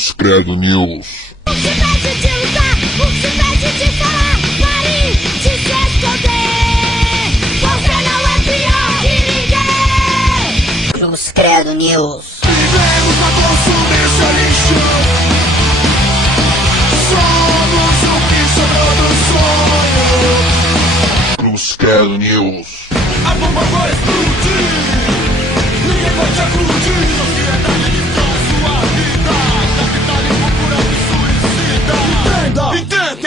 Cruz Credo News. O que pede de lutar, o que pede de falar, pare de se esconder. Você não é pior que ninguém. Cruz Credo News. Vivemos na consumência lixo. Somos o que sobrou do sonho. Cruz Credo News. A bomba vai explodir. Ninguém vai te acudir. Sociedade destrói sua vida. Capitalismo pura e suicida. Entenda.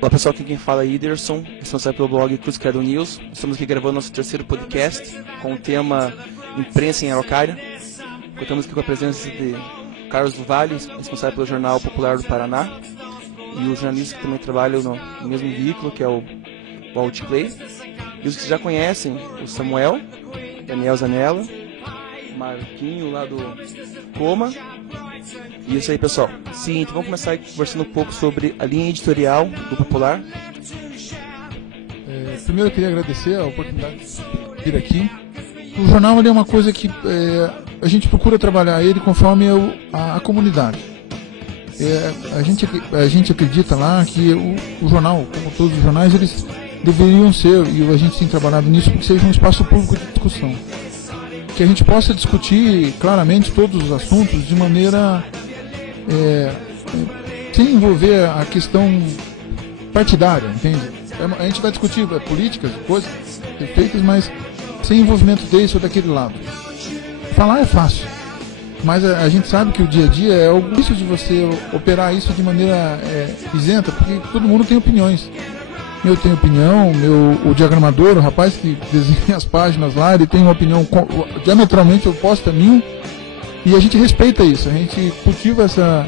Olá pessoal, aqui quem fala é Iderson, responsável pelo blog Cruz Credo News. Estamos aqui gravando nosso terceiro podcast com o tema Imprensa em Araucária. Contamos aqui com a presença de Carlos do Vale, responsável pelo Jornal Popular do Paraná, e os jornalistas que também trabalham no mesmo veículo, que é o Outplay. E os que já conhecem, o Samuel, Daniel Zanella, o Marquinho lá do Coma. E isso aí, pessoal. Sim, então vamos começar conversando um pouco sobre a linha editorial do Popular. Primeiro eu queria agradecer a oportunidade de vir aqui. O jornal é uma coisa que a gente procura trabalhar ele conforme a comunidade. A gente acredita lá que o jornal, como todos os jornais, eles deveriam ser, e a gente tem trabalhado nisso, que seja um espaço público de discussão. Que a gente possa discutir claramente todos os assuntos de maneira sem envolver a questão partidária, entende? A gente vai discutir políticas, coisas feitas, mas sem envolvimento desse ou daquele lado. Falar é fácil, mas a gente sabe que o dia a dia é o difícil de você operar isso de maneira isenta, porque todo mundo tem opiniões. Eu tenho opinião, o diagramador, o rapaz que desenha as páginas lá, ele tem uma opinião diametralmente oposta à minha, e a gente respeita isso, a gente cultiva essa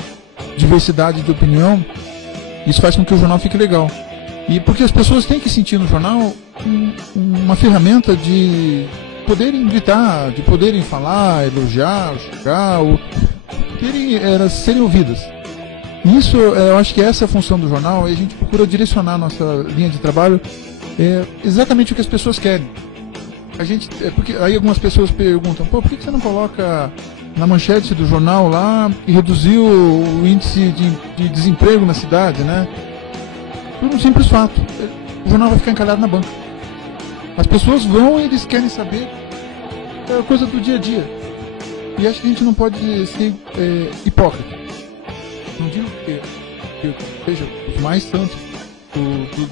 diversidade de opinião. Isso faz com que o jornal fique legal. E porque as pessoas têm que sentir no jornal uma ferramenta de poderem gritar, de poderem falar, elogiar, xingar, serem ouvidas. Isso, eu acho que essa é a função do jornal, e a gente procura direcionar a nossa linha de trabalho exatamente o que as pessoas querem. Porque aí algumas pessoas perguntam, por que você não coloca na manchete do jornal lá e reduziu o índice de desemprego na cidade, né? Por um simples fato, o jornal vai ficar encalhado na banca. As pessoas vão e eles querem saber a coisa do dia a dia. E acho que a gente não pode ser hipócrita. Não digo que seja os mais santos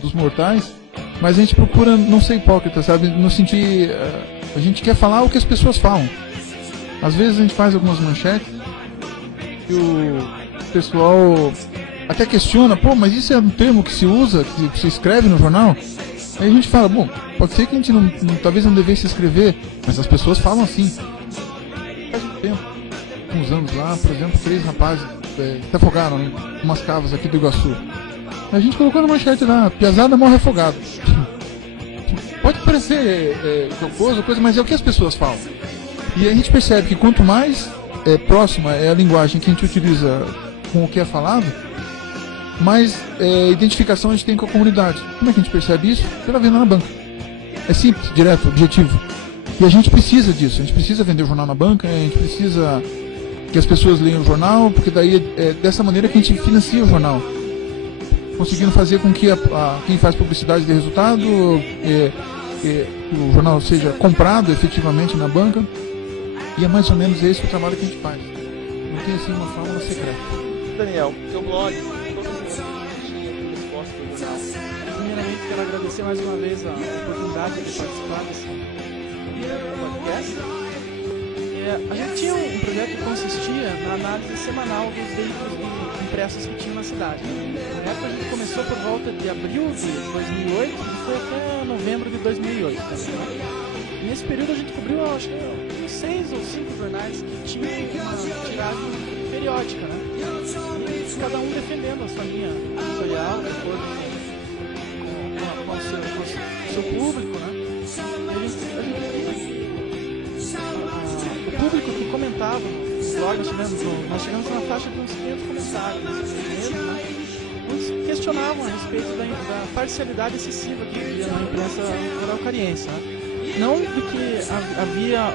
dos mortais, mas a gente procura não ser hipócrita, sabe? No sentido, a gente quer falar o que as pessoas falam. Às vezes a gente faz algumas manchetes e o pessoal até questiona, mas isso é um termo que se usa, que se escreve no jornal? Aí a gente fala, pode ser que a gente talvez não devesse escrever, mas as pessoas falam assim. Faz um tempo, uns anos lá, por exemplo, 3 rapazes se afogaram em umas cavas aqui do Iguaçu. A gente colocou na manchete lá, piazada morre afogado. Pode parecer jocoso, mas é o que as pessoas falam. E a gente percebe que quanto mais próxima é a linguagem que a gente utiliza com o que é falado, mais identificação a gente tem com a comunidade. Como é que a gente percebe isso? Pela venda na banca. É simples, direto, objetivo. E a gente precisa disso, a gente precisa vender o jornal na banca, a gente precisa que as pessoas leiam o jornal, porque daí é dessa maneira que a gente financia o jornal. Conseguindo fazer com que quem faz publicidade dê resultado, que o jornal seja comprado efetivamente na banca. E é mais ou menos esse o trabalho que a gente faz. Não tem assim uma fórmula secreta. Daniel, seu blog, todas as respostas do jornal. Primeiramente, quero agradecer mais uma vez a oportunidade de participar desse podcast. A gente tinha um projeto que consistia na análise semanal dos veículos impressos que tinham na cidade. Na época a gente começou por volta de abril de 2008 e foi até novembro de 2008. E nesse período a gente cobriu, acho que 6 ou 5 jornais que tinham uma tiragem periódica, né? E cada um defendendo a sua linha editorial, de acordo com o seu público, né? O público que comentava blog, nós chegamos na faixa de uns 500 comentários mesmo, né? Uns questionavam a respeito da parcialidade excessiva que havia na imprensa araucariense, né? Não de que havia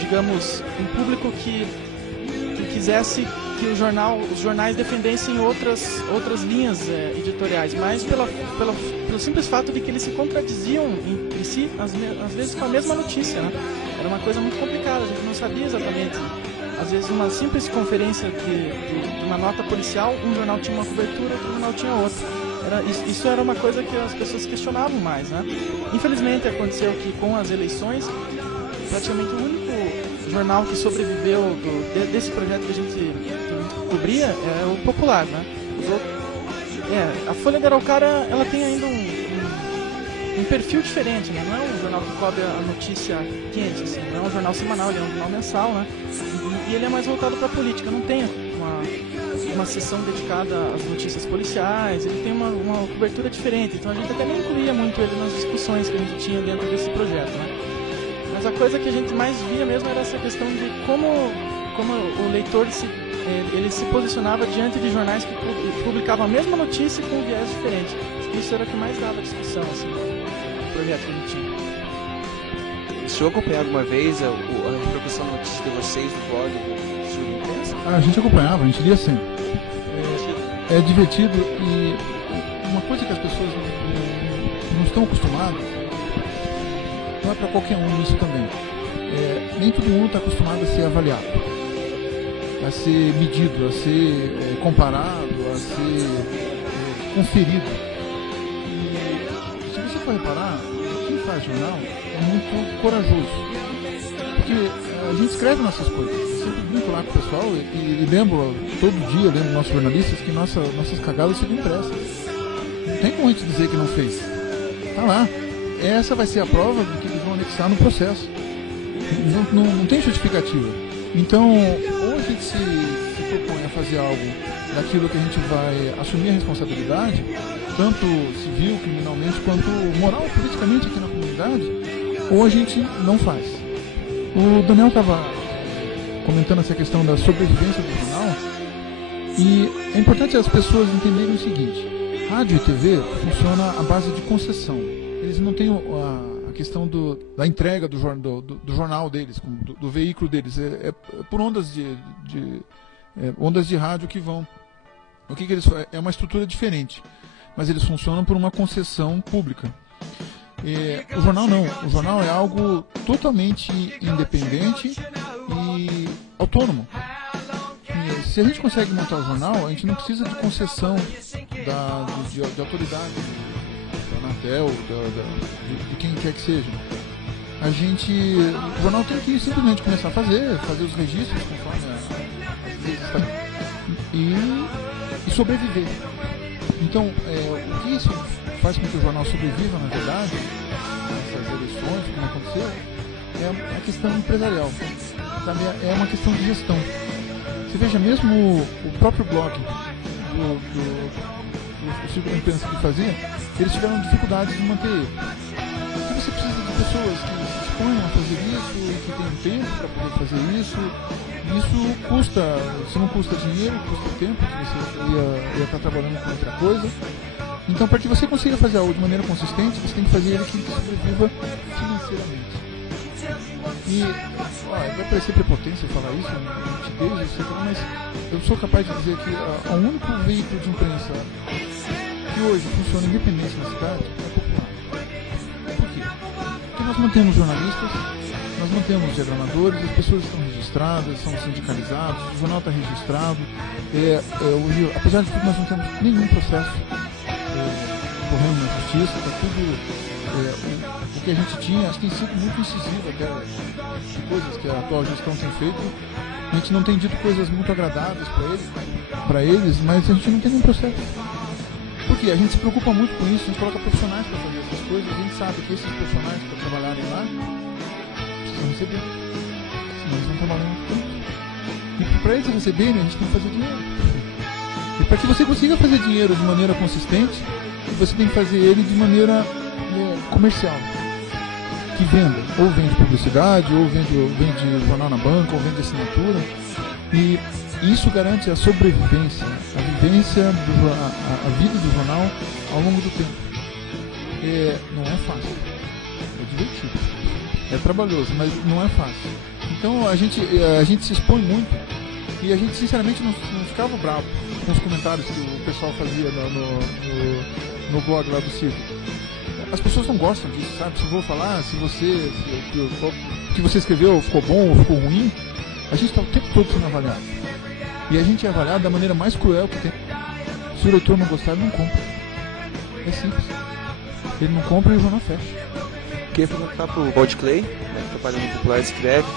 digamos, um público que quisesse que os jornais defendessem outras linhas editoriais, mas pelo simples fato de que eles se contradiziam entre si, às vezes com a mesma notícia, né? Era uma coisa muito complicada, a gente não sabia exatamente. Às vezes uma simples conferência de uma nota policial, um jornal tinha uma cobertura, outro jornal tinha outra. Isso era uma coisa que as pessoas questionavam mais, né? Infelizmente aconteceu que com as eleições, praticamente o único jornal que sobreviveu desse projeto que a gente cobria é o Popular, né? A Folha de Araucária, ela tem ainda um perfil diferente, né? Não é um jornal que cobre a notícia quente, assim, não é um jornal semanal, ele é um jornal mensal, né? E ele é mais voltado para a política, não tem uma sessão dedicada às notícias policiais, ele tem uma cobertura diferente, então a gente até não incluía muito ele nas discussões que a gente tinha dentro desse projeto, né? Mas a coisa que a gente mais via mesmo era essa questão de como o leitor ele se posicionava diante de jornais que publicavam a mesma notícia com um viés diferente. Isso era o que mais dava discussão, assim, no projeto que a gente tinha. O senhor acompanhado uma vez a repercussão da notícia de vocês do blog do Sul Imprensa? A gente acompanhava, a gente lia sempre. É divertido e uma coisa que as pessoas não estão acostumadas, não é para qualquer um isso também. Nem todo mundo está acostumado a ser avaliado, a ser medido, a ser comparado, a ser conferido. E se você for reparar, quem faz jornal é muito corajoso, porque a gente escreve nossas coisas. Eu sempre brinco lá com o pessoal e lembro, todo dia, lembro nossos jornalistas que nossas cagadas ficam impressas. Não tem como a gente dizer que não fez. Tá lá. Essa vai ser a prova de que eles vão anexar no processo. Não tem justificativa. Então, ou a gente se propõe a fazer algo daquilo que a gente vai assumir a responsabilidade, tanto civil, criminalmente, quanto moral e politicamente aqui na comunidade, ou a gente não faz. O Daniel estava comentando essa questão da sobrevivência do jornal, e é importante as pessoas entenderem o seguinte: rádio e TV funciona à base de concessão. Eles não têm a questão da entrega do jornal deles, do veículo deles. É por ondas ondas de rádio que vão. O que eles é uma estrutura diferente, mas eles funcionam por uma concessão pública. O jornal não. O jornal é algo totalmente independente e autônomo. E se a gente consegue montar o jornal, a gente não precisa de concessão de autoridade, da Anatel, de quem quer que seja. O jornal tem que simplesmente começar a fazer os registros conforme as leis estão, e sobreviver. Então, o que isso faz com que o jornal sobreviva, na verdade, nessas eleições, como aconteceu, é a questão empresarial, sabe? É uma questão de gestão. Você veja, mesmo o próprio blog do Círculo Imprensa que fazia, eles tiveram dificuldades de manter ele. Porque você precisa de pessoas que se dispõem a fazer isso, e que tenham tempo para poder fazer isso. E isso custa, se não custa dinheiro, custa tempo, que você ia estar trabalhando com outra coisa. Então, para que você consiga fazer algo de maneira consistente, você tem que fazer ele que sobreviva financeiramente. E vai parecer prepotência falar isso, nitidez, mas eu sou capaz de dizer que o único veículo de imprensa que hoje funciona independente na cidade é Popular. Por quê? Porque nós mantemos jornalistas, nós mantemos diagramadores, as pessoas estão registradas, são sindicalizados, o jornal está registrado. Hoje, apesar de tudo, nós não temos nenhum processo correndo na justiça, está tudo. O que a gente tinha, acho que tem sido muito incisivo até de coisas que a atual gestão tem feito. A gente não tem dito coisas muito agradáveis para eles, mas a gente não tem nenhum processo. Porque a gente se preocupa muito com isso, a gente coloca profissionais para fazer essas coisas, a gente sabe que esses profissionais para trabalharem lá precisam receber, senão eles não trabalham muito tempo. E para eles receberem, a gente tem que fazer dinheiro. E para que você consiga fazer dinheiro de maneira consistente, você tem que fazer ele de maneira comercial, que venda, ou vende publicidade, ou vende jornal na banca, ou vende assinatura. E isso garante a sobrevivência, a vivência, a vida do jornal ao longo do tempo. Não é fácil, é divertido, é trabalhoso, mas não é fácil. Então a gente se expõe muito e a gente sinceramente não ficava bravo com os comentários que o pessoal fazia no blog lá do Circo. As pessoas não gostam disso, sabe? Se eu vou falar, o que você escreveu ficou bom ou ficou ruim, a gente está o tempo todo sendo avaliado. E a gente é avaliado da maneira mais cruel que tem. Se o leitor não gostar, ele não compra. É simples. Ele não compra e o jornal fecha. Queria perguntar pro Walt Clay, né, que trabalha no Popular, escreve.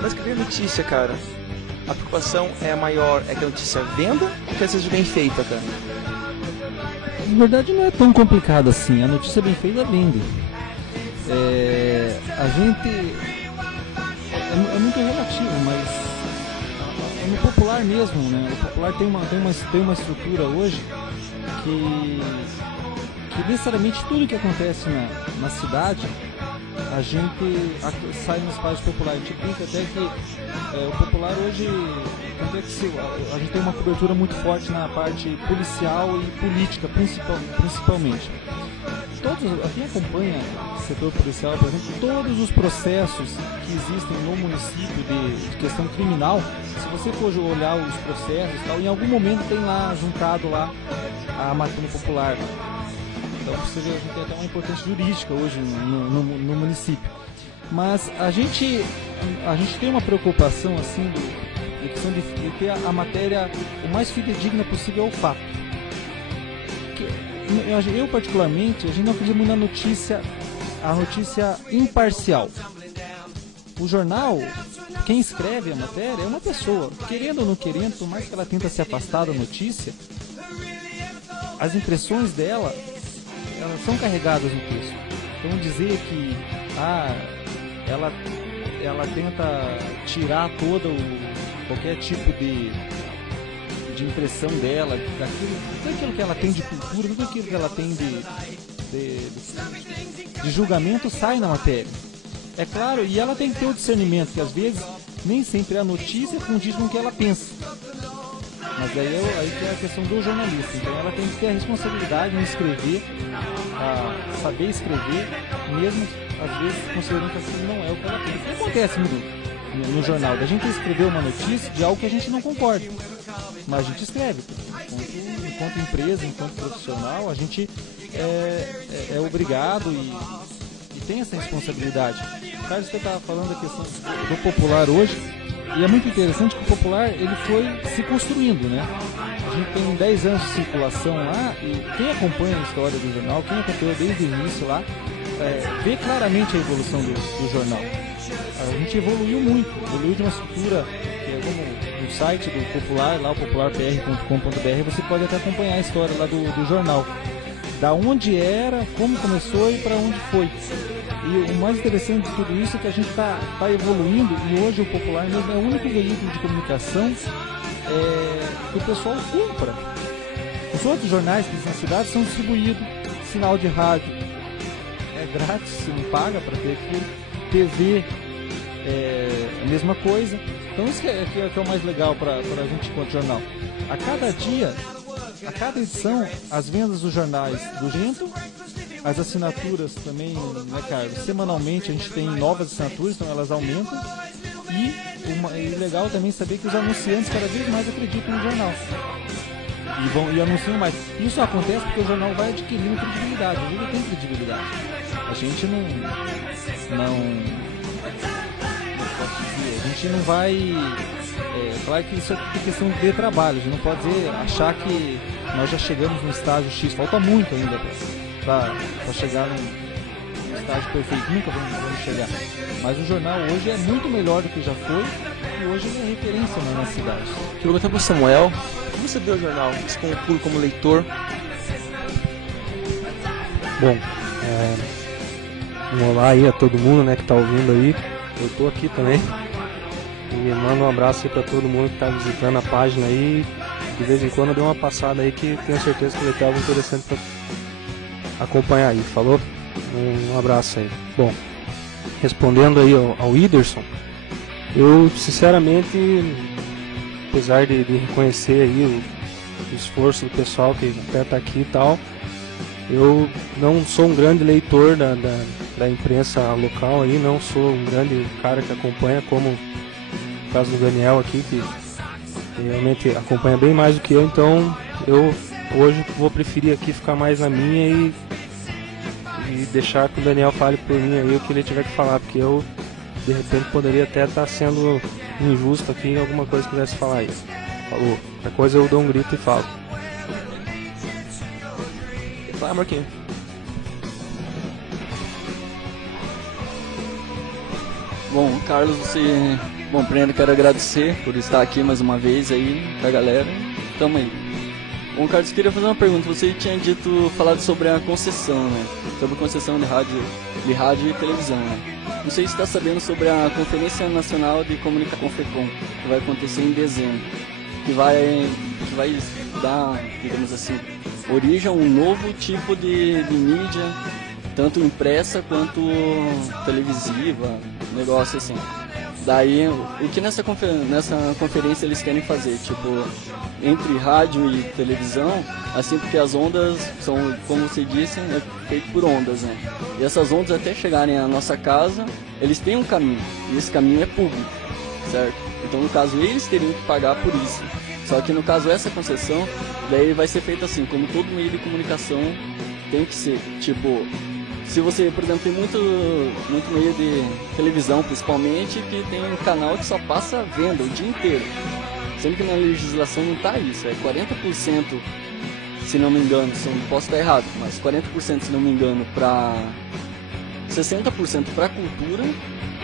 Mas escrever notícia, cara, a preocupação é maior, é que a notícia venda ou que ela seja bem feita, cara? Na verdade não é tão complicado assim, a notícia bem feita vende. A gente... É muito relativo, mas no Popular mesmo, né? O Popular tem uma estrutura hoje que necessariamente tudo que acontece na cidade, a gente sai nas páginas populares. A gente brinca até que o Popular hoje, a gente tem uma cobertura muito forte na parte policial e política, principalmente. Quem acompanha o setor policial, por exemplo, todos os processos que existem no município de questão criminal, se você for olhar os processos, tal, em algum momento tem lá juntado lá a Matando Popular. Então você vê, a gente tem até uma importância jurídica hoje no município. Mas a gente tem uma preocupação assim de questão de ter a matéria o mais fidedigna possível ao fato. Eu particularmente, a gente não acredita muito na notícia imparcial. O jornal, quem escreve a matéria é uma pessoa, querendo ou não querendo, por mais que ela tenta se afastar da notícia, as impressões dela, elas são carregadas no texto. Então dizer que ela tenta tirar qualquer tipo de impressão dela, tudo aquilo que ela tem de cultura, tudo aquilo que ela tem de julgamento sai na matéria. É claro, e ela tem que ter o discernimento, que às vezes nem sempre a notícia condiz com o que ela pensa. Mas aí que é a questão do jornalista. Então ela tem que ter a responsabilidade de escrever, saber escrever, mesmo às vezes considerando que aquilo não é o que ela pensa. O que acontece no jornal? Da gente escrever uma notícia de algo que a gente não concorda. Mas a gente escreve. Enquanto empresa, enquanto profissional, a gente é obrigado e tem essa responsabilidade. O Carlos estava falando da questão do Popular hoje, e é muito interessante que o Popular ele foi se construindo, né? A gente tem 10 anos de circulação lá, e quem acompanha a história do jornal, quem acompanhou desde o início lá, vê claramente a evolução do jornal. A gente evoluiu de uma estrutura que é como no site do Popular, lá o popularpr.com.br, você pode até acompanhar a história lá do jornal, da onde era, como começou e para onde foi. E o mais interessante de tudo isso é que a gente está evoluindo, e hoje o Popular mesmo é o único veículo de comunicação que o pessoal compra. Os outros jornais que existem na cidade são distribuídos, sinal de rádio é grátis, você não paga para ter aquilo, TV a mesma coisa. Então isso que é o mais legal para a gente enquanto jornal. A cada dia, a cada edição, as vendas dos jornais do Gento, as assinaturas também, né, Carlos? Semanalmente a gente tem novas assinaturas, então elas aumentam. E legal também saber que os anunciantes cada vez mais acreditam no jornal. E anunciam mais. Isso acontece porque o jornal vai adquirindo credibilidade. Hoje ele tem credibilidade. A gente a gente não vai... claro que isso é questão de trabalho. A gente não pode achar que nós já chegamos no estágio X. Falta muito ainda para chegar num estágio perfeito. Nunca vamos chegar. Mas o jornal hoje é muito melhor do que já foi. E hoje ele é referência na nossa cidade. Quero perguntar para o Samuel, como você vê o jornal? Você conclui como leitor? Bom, um olá aí a todo mundo, né, que está ouvindo aí. Eu tô aqui também. E mando um abraço aí para todo mundo que está visitando a página aí. De vez em quando eu dou uma passada aí que tenho certeza que vai ter algo interessante para acompanhar aí. Falou? Um abraço aí. Bom, respondendo aí ao Whindersson, eu sinceramente apesar de reconhecer aí o esforço do pessoal que até está aqui e tal, eu não sou um grande leitor da imprensa local aí, não sou um grande cara que acompanha, como o caso do Daniel aqui, que realmente acompanha bem mais do que eu, então eu hoje vou preferir aqui ficar mais na minha e deixar que o Daniel fale por mim aí o que ele tiver que falar, porque eu de repente poderia até estar sendo injusto aqui em alguma coisa que quisesse falar aí. Falou, qualquer coisa eu dou um grito e falo. Vai, Marquinhos. Bom, Carlos, Bom, primeiro quero agradecer por estar aqui mais uma vez aí com a galera. Tamo aí. Bom, Carlos, queria fazer uma pergunta. Você tinha falado sobre a concessão, né? Sobre a concessão de rádio e televisão, né? Não sei se está sabendo sobre a Conferência Nacional de Comunicação FECOM, que vai acontecer em dezembro, que vai dar, digamos assim, origem a um novo tipo de mídia, tanto impressa quanto televisiva, negócio assim. Daí, o que nessa conferência eles querem fazer? Tipo, entre rádio e televisão, assim, porque as ondas são, como você disse, é feito por ondas, né? E essas ondas, até chegarem à nossa casa, eles têm um caminho, e esse caminho é público, certo? Então, no caso, eles teriam que pagar por isso. Só que, no caso, essa concessão, daí vai ser feita assim, como todo meio de comunicação tem que ser. Tipo, se você, por exemplo, tem muito meio de televisão, principalmente, que tem um canal que só passa venda o dia inteiro. Sendo que na legislação não está isso, é 40%, se não me engano, posso estar errado, mas 40%, se não me engano, para 60% para cultura,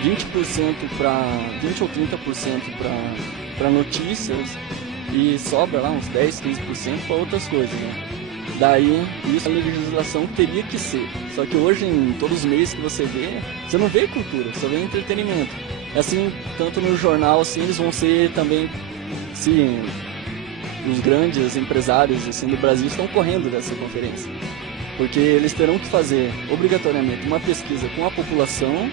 20% para 20 ou 30% para notícias e sobra lá uns 10, 15% para outras coisas, né? Daí, isso a legislação teria que ser. Só que hoje, em todos os meios que você vê, você não vê cultura, só vê entretenimento. Assim, tanto no jornal, assim, eles vão ser também, sim, os grandes empresários assim, do Brasil estão correndo dessa conferência. Porque eles terão que fazer, obrigatoriamente, uma pesquisa com a população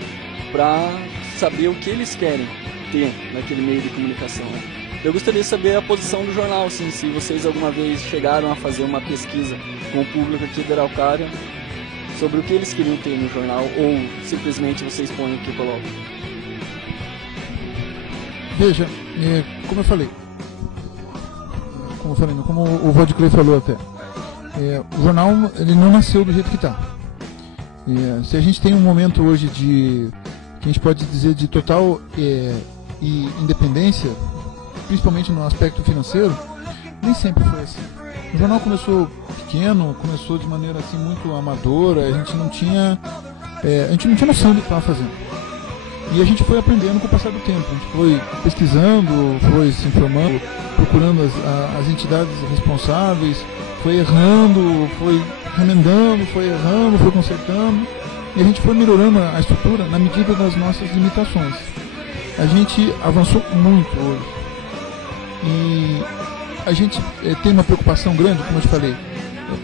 para saber o que eles querem ter naquele meio de comunicação. Eu gostaria de saber a posição do jornal, assim, se vocês alguma vez chegaram a fazer uma pesquisa com o público aqui da Araucária sobre o que eles queriam ter no jornal, ou simplesmente vocês põem o que colocam. Veja, como o Vodclay falou até, o jornal ele não nasceu do jeito que está. Se a gente tem um momento hoje que a gente pode dizer de total independência, principalmente no aspecto financeiro, nem sempre foi assim. O jornal começou pequeno, começou de maneira assim muito amadora, a gente não tinha noção do que estava fazendo. E a gente foi aprendendo com o passar do tempo, a gente foi pesquisando, foi se informando, procurando as entidades responsáveis, foi errando, foi remendando, foi errando, foi consertando, e a gente foi melhorando a estrutura na medida das nossas limitações. A gente avançou muito hoje. E a gente tem uma preocupação grande, como eu te falei,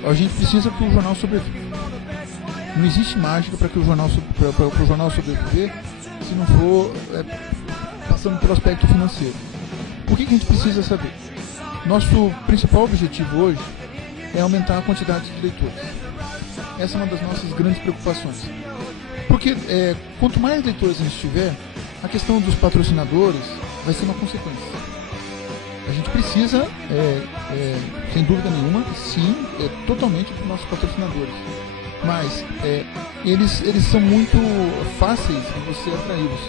a gente precisa que o jornal sobreviva. Não existe mágica para que o jornal sobreviver se não for passando pelo aspecto financeiro. O que a gente precisa saber? Nosso principal objetivo hoje é aumentar a quantidade de leitores. Essa é uma das nossas grandes preocupações. Porque quanto mais leitores a gente tiver, a questão dos patrocinadores vai ser uma consequência. A gente precisa, sem dúvida nenhuma, sim, totalmente dos nossos patrocinadores. Mas eles são muito fáceis de você atraí-los.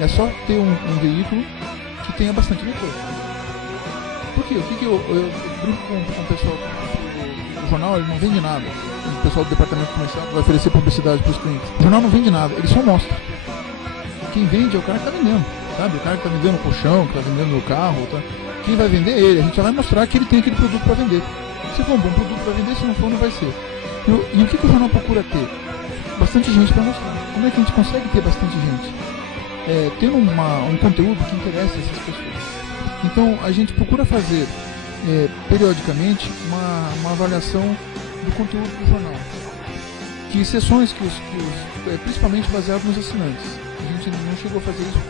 É só ter um veículo que tenha bastante leitor. Por quê? O que eu brinco com o pessoal do jornal, ele não vende nada. O pessoal do departamento comercial vai oferecer publicidade para os clientes. O jornal não vende nada, ele só mostra. Quem vende é o cara que está vendendo, sabe? O cara que está vendendo o colchão, que está vendendo o carro, tá? Quem vai vender é ele, a gente só vai mostrar que ele tem aquele produto para vender. Se for um bom produto para vender, se não for, não vai ser. E o que o jornal procura ter? Bastante gente para mostrar. Como é que a gente consegue ter bastante gente? Tendo um conteúdo que interessa essas pessoas. Então, a gente procura fazer, periodicamente, uma avaliação do conteúdo do jornal. Que sessões principalmente baseado nos assinantes. A gente não chegou a fazer isso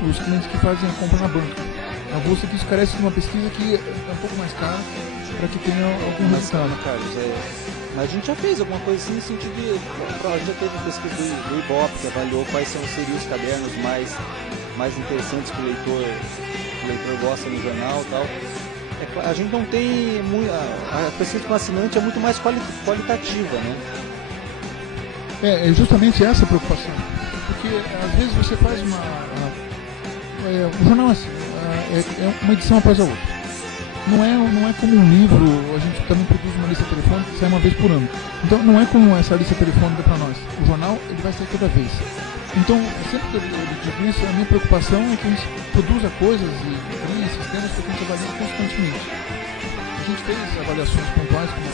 com os clientes que fazem a compra na banca. avulsa que isso carece de uma pesquisa que é um pouco mais cara para que tenha algum resultado. Carlos, mas a gente já fez alguma coisa assim no sentido de. A gente já teve pesquisa do Ibope, que avaliou quais seriam os cadernos mais interessantes que o leitor gosta no jornal e tal. A gente não tem muito. A pesquisa com assinante é muito mais qualitativa, né? É justamente essa a preocupação. Porque às vezes você faz o jornal assim, é uma edição após a outra. Não é como um livro, a gente também produz uma lista telefônica que sai uma vez por ano. Então não é como essa lista telefônica para nós. O jornal ele vai sair toda vez. Então, sempre que eu digo isso, a minha preocupação é que a gente produza coisas e crie sistemas que a gente avalie constantemente. A gente fez avaliações pontuais, como o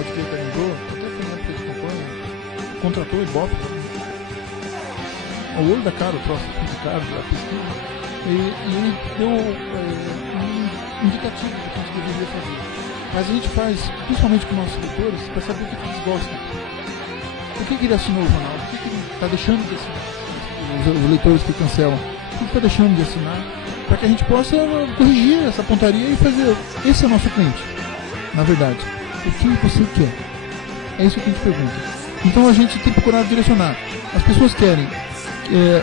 Rodrigo lembrou, até foi na época de campanha, contratou o Ibope, o olho da cara, o próximo de cara, a pesquisa, e ele deu um indicativo do que a gente deveria fazer. Mas a gente faz, principalmente com nossos leitores, para saber o que eles gostam. Por que ele assinou o jornal? Por que ele está deixando de assinar? Os leitores que cancelam, por que ele está deixando de assinar? Para que a gente possa corrigir essa pontaria e fazer. Esse é o nosso cliente, na verdade. O que você quer? É isso que a gente pergunta. Então a gente tem procurado direcionar. As pessoas querem,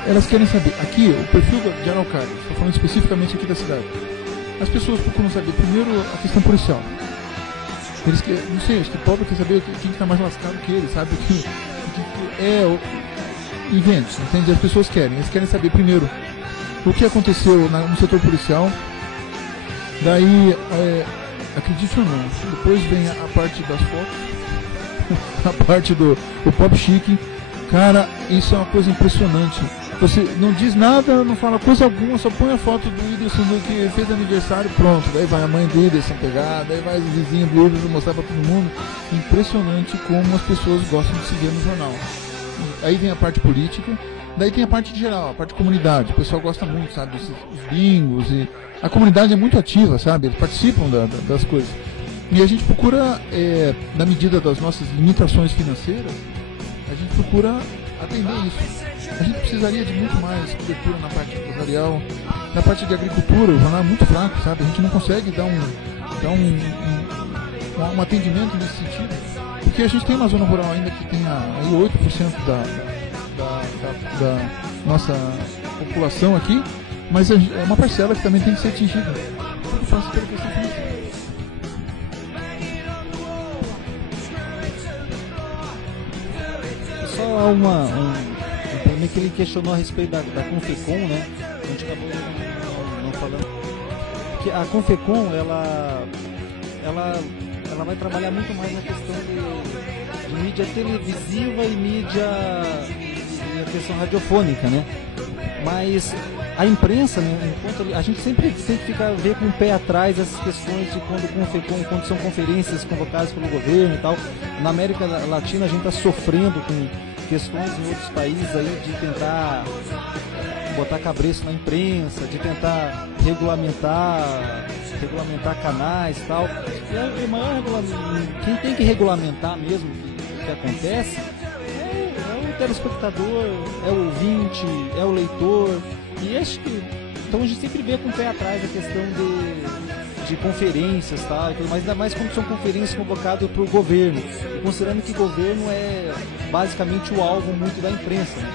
elas querem saber. Aqui, o perfil de Araucária, estou falando especificamente aqui da cidade. As pessoas procuram saber, primeiro, a questão policial. Eles querem, não sei, acho que o pobre quer saber quem está mais lascado que ele, sabe? O que é o invente, entende? As pessoas querem. Eles querem saber, primeiro, o que aconteceu no setor policial. Daí, acredite ou não, depois vem a parte das fotos, a parte do pop chique. Cara, isso é uma coisa impressionante. Você não diz nada, não fala coisa alguma, só põe a foto do Whindersson que fez aniversário, pronto. Daí vai a mãe do Whindersson pegar, daí vai os vizinhos do Whindersson mostrar pra todo mundo. Impressionante como as pessoas gostam de se ver no jornal. Aí vem a parte política, daí tem a parte geral, a parte de comunidade. O pessoal gosta muito, sabe, os bingos, e a comunidade é muito ativa, sabe, eles participam das coisas. E a gente procura, na medida das nossas limitações financeiras, a gente procura atender isso. A gente precisaria de muito mais cobertura na parte empresarial, na parte de agricultura. O jornal é muito fraco, sabe? A gente não consegue dar um atendimento nesse sentido, porque a gente tem uma zona rural ainda que tem aí 8% da nossa população aqui, mas é uma parcela que também tem que ser atingida. Tudo passa pela questão financeira. Só também que ele questionou a respeito da Confecom, né? A gente acabou não falando. Que a Confecom, ela vai trabalhar muito mais na questão de mídia televisiva e mídia e a questão radiofônica, né? Mas a imprensa, né, enquanto a gente sempre tem que ver com o pé atrás essas questões de quando são conferências convocadas pelo governo e tal. Na América Latina a gente está sofrendo com questões em outros países aí de tentar botar cabresto na imprensa, de tentar regulamentar canais e tal. E o maior quem tem que regulamentar mesmo o que acontece é o telespectador, é o ouvinte, é o leitor. E acho que então a gente sempre vê com o pé atrás a questão de conferências, tal, mas ainda mais quando são conferências convocadas para o governo, e considerando que o governo é basicamente o alvo muito da imprensa, né?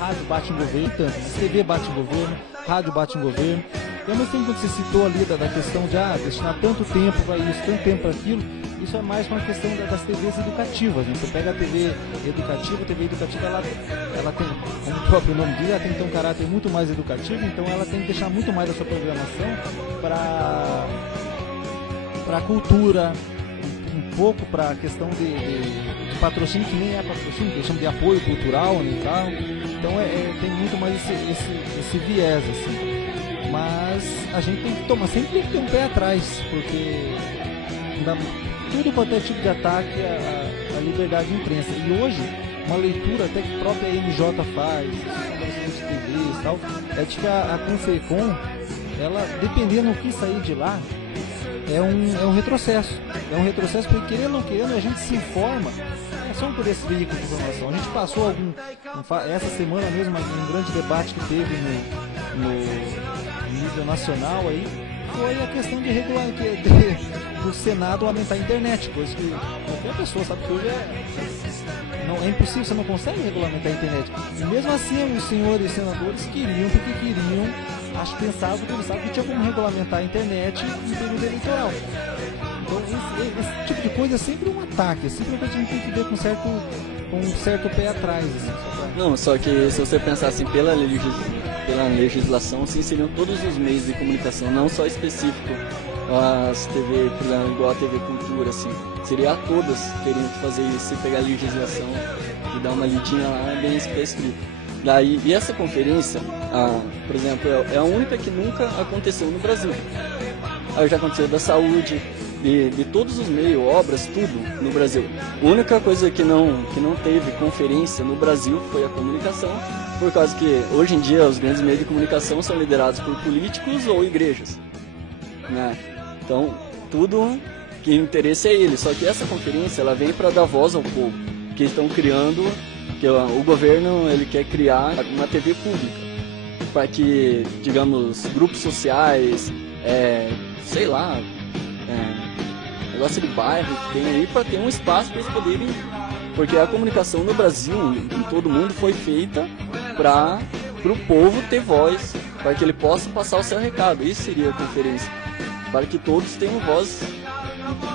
Rádio bate em governo, tanto, TV bate em governo, rádio bate em governo. E ao mesmo tempo que você citou ali da questão de destinar tanto tempo para isso, tanto tempo para aquilo, isso é mais uma questão das TVs educativas, né? Você pega a TV educativa ela tem, como o próprio nome diz, ela tem que ter um caráter muito mais educativo, então ela tem que deixar muito mais a sua programação para a cultura, um pouco para a questão de patrocínio, que nem é patrocínio, que eles chamam de apoio cultural, né, e tal. Então tem muito mais esse viés, assim. Mas a gente tem que sempre tem que ter um pé atrás, porque tudo quanto é tipo de ataque à liberdade de imprensa. E hoje, uma leitura até que a própria MJ faz, de TVs e tal, é de que a Confecom, ela, dependendo do que sair de lá, é um retrocesso. É um retrocesso porque, querendo ou não querendo, a gente se informa só por esse veículo de informação. A gente passou essa semana mesmo um grande debate que teve no nível nacional aí, foi a questão de regular, do Senado aumentar a internet, coisa que qualquer pessoa sabe que hoje é impossível, você não consegue regulamentar a internet. E mesmo assim, os senhores senadores queriam, porque queriam, acho que pensavam que tinha como regulamentar a internet em período eleitoral. Então, esse tipo de coisa é sempre um ataque, é sempre uma coisa que a gente tem que ver com um certo pé atrás. Assim, Não, só que se você pensar assim, pela legislação, sim, seriam todos os meios de comunicação, não só específico as TV, por exemplo, igual a TV Cultura, assim. Seria a todas teriam que fazer isso, se pegar a legislação e dar uma lidinha lá, bem escrito. Daí, e essa conferência, por exemplo, é a única que nunca aconteceu no Brasil. Já aconteceu da saúde, de todos os meios, obras, tudo no Brasil. A única coisa que não teve conferência no Brasil foi a comunicação, por causa que hoje em dia os grandes meios de comunicação são liderados por políticos ou igrejas, né? Então, tudo que interessa é ele. Só que essa conferência ela vem para dar voz ao povo, que estão criando, que o governo ele quer criar uma TV pública, para que, digamos, grupos sociais, sei lá, negócio de bairro que tem aí, para ter um espaço para eles poderem, porque a comunicação no Brasil, em todo mundo, foi feita para o povo ter voz, para que ele possa passar o seu recado. Isso seria a conferência, para que todos tenham voz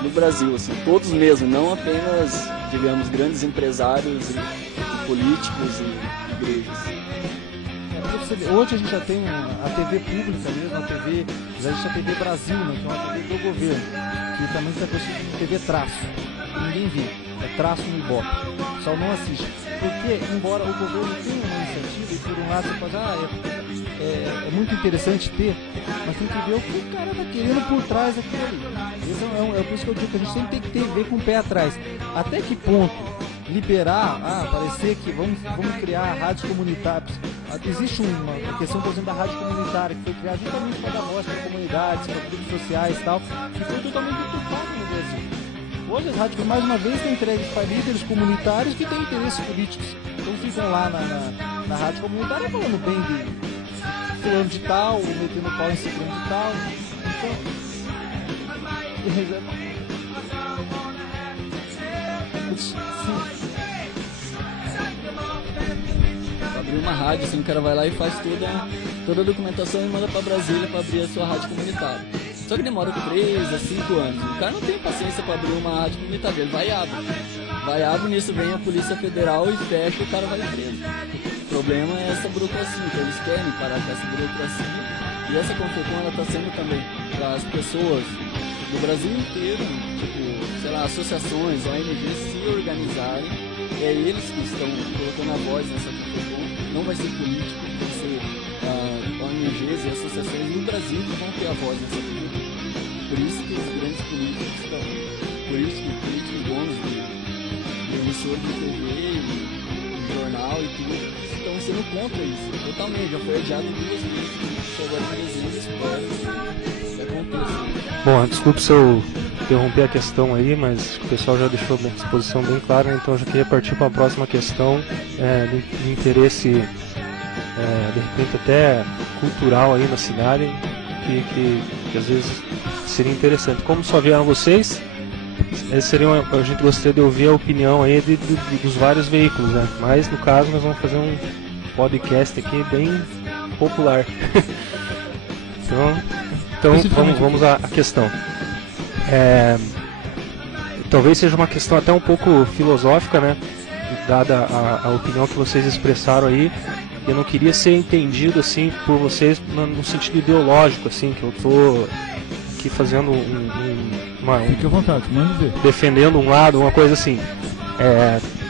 no Brasil, assim, todos mesmo, não apenas, digamos, grandes empresários e políticos e igrejas. Hoje a gente já tem a TV pública mesmo, já existe a TV Brasil, né, que é uma TV do governo, que também está conhecida como TV Traço, que ninguém vê, é Traço no Ibope, o pessoal não assiste, porque embora o governo tenha uma iniciativa e por um lado você fala, é muito interessante ter, mas tem que ver o que o cara está querendo por trás daquilo ali. É por isso que eu digo que a gente sempre tem que ver com o pé atrás, até que ponto liberar, parecer que vamos criar rádios comunitárias. Existe uma questão, por exemplo, da rádio comunitária, que foi criada justamente para dar voz para comunidades, para grupos sociais e tal, que foi totalmente ocupado no Brasil. Hoje as rádios, mais uma vez, estão entregues para líderes comunitários que têm interesses políticos. Então ficam lá na rádio comunitária falando bem de fulano de tal, ou metendo pau em ciclano de tal. Então, Abrir uma rádio, assim, o cara vai lá e faz toda a documentação e manda pra Brasília pra abrir a sua rádio comunitária. Só que demora 3 a 5 anos. O cara não tem paciência pra abrir uma rádio comunitária, ele vai e abre. Vai e abre, nisso vem a Polícia Federal e fecha e o cara vai preso. O problema é essa burocracia, então eles querem parar com essa burocracia. E essa Confecom, ela tá sendo também para as pessoas do Brasil inteiro, tipo, sei lá, associações, ONGs se organizarem. É eles que estão colocando a voz nessa Confecom. Não vai ser político, vão ser ONGs e associações no Brasil que vão ter a voz nessa Confecom. Por isso que os grandes políticos estão, por isso que políticos bons de emissor de TV, de jornal e tudo, estão sendo contra isso, totalmente. Já foi adiado 2 vezes, agora em dezembro, espero que aconteça. Bom, desculpe se eu interromper a questão aí, mas o pessoal já deixou a exposição bem clara, então eu já queria partir para a próxima questão de interesse, de repente até cultural aí na cidade, que às vezes seria interessante. Como só vieram vocês, a gente gostaria de ouvir a opinião aí dos vários veículos, né? Mas no caso nós vamos fazer um podcast aqui bem popular. Então vamos à questão. Talvez seja uma questão até um pouco filosófica, né? Dada a opinião que vocês expressaram aí, eu não queria ser entendido assim por vocês no sentido ideológico, assim, que eu tô aqui fazendo Fique à vontade, mande ver. Defendendo um lado, uma coisa assim.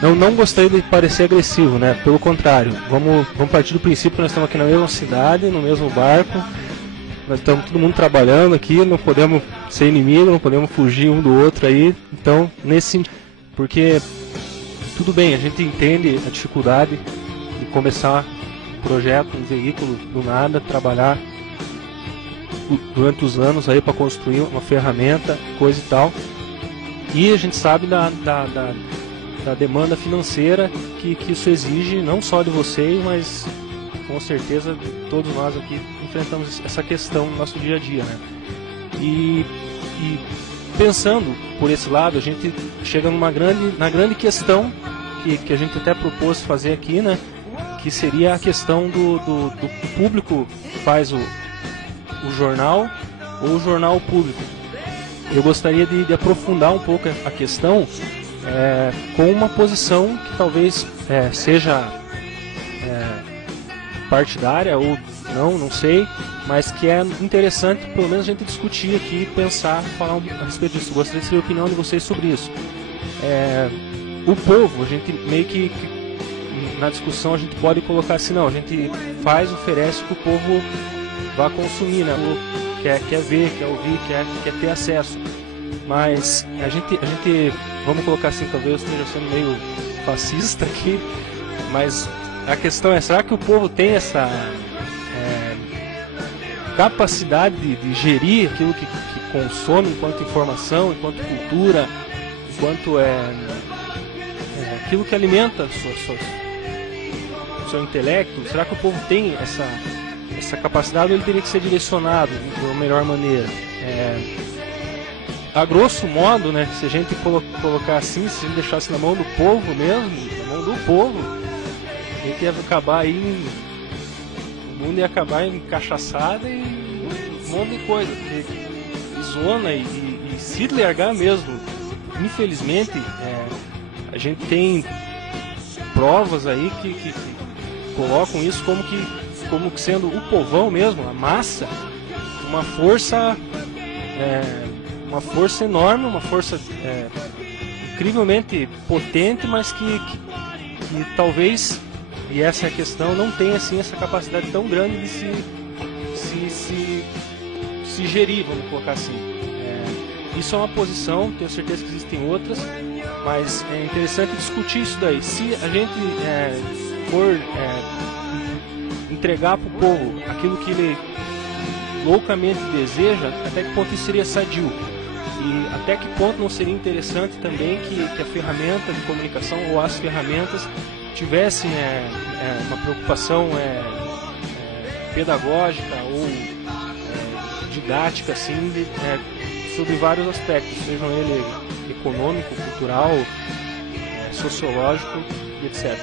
Não gostaria de parecer agressivo, né? Pelo contrário, vamos partir do princípio que nós estamos aqui na mesma cidade, no mesmo barco. Nós estamos todo mundo trabalhando aqui, não podemos ser inimigo, não podemos fugir um do outro aí. Então, nesse sentido, porque tudo bem, a gente entende a dificuldade de começar um projeto, um veículo do nada, trabalhar durante os anos aí para construir uma ferramenta, coisa e tal. E a gente sabe da demanda financeira que isso exige, não só de vocês, mas com certeza de todos nós aqui, enfrentamos essa questão no nosso dia a dia, né? E pensando por esse lado, a gente chega na grande questão que a gente até propôs fazer aqui, né? Que seria a questão do público que faz o jornal ou o jornal público. Eu gostaria de aprofundar um pouco a questão com uma posição que talvez seja partidária ou não sei, mas que é interessante pelo menos a gente discutir aqui, pensar, falar a respeito disso. Gostaria de saber a opinião de vocês sobre isso. O povo, a gente meio que na discussão a gente pode colocar assim, não, a gente oferece que o povo vá consumir, né? Quer ver, quer ouvir, quer ter acesso. Mas a gente, vamos colocar assim, talvez eu esteja sendo meio fascista aqui, mas a questão é, será que o povo tem essa capacidade de gerir aquilo que consome enquanto informação, enquanto cultura, enquanto aquilo que alimenta o seu intelecto? Será que o povo tem essa capacidade, ou ele teria que ser direcionado de uma melhor maneira? A grosso modo, né, se a gente colocar assim, se a gente deixasse na mão do povo mesmo, na mão do povo, a gente ia acabar aí, o mundo ia acabar em cachaçada e um monte de coisa, porque zona e se largar mesmo, infelizmente, a gente tem provas aí que colocam isso como que sendo o povão mesmo, a massa, uma força enorme, uma força incrivelmente potente, mas que talvez, e essa é a questão, não tenha assim essa capacidade tão grande de se gerir, vamos colocar assim. Isso é uma posição, tenho certeza que existem outras, mas é interessante discutir isso daí. Se a gente for entregar para o povo aquilo que ele loucamente deseja, até que ponto isso seria sadio? E até que ponto não seria interessante também que a ferramenta de comunicação ou as ferramentas tivessem uma preocupação pedagógica ou didática assim, sobre vários aspectos, sejam ele econômico, cultural, sociológico e etc.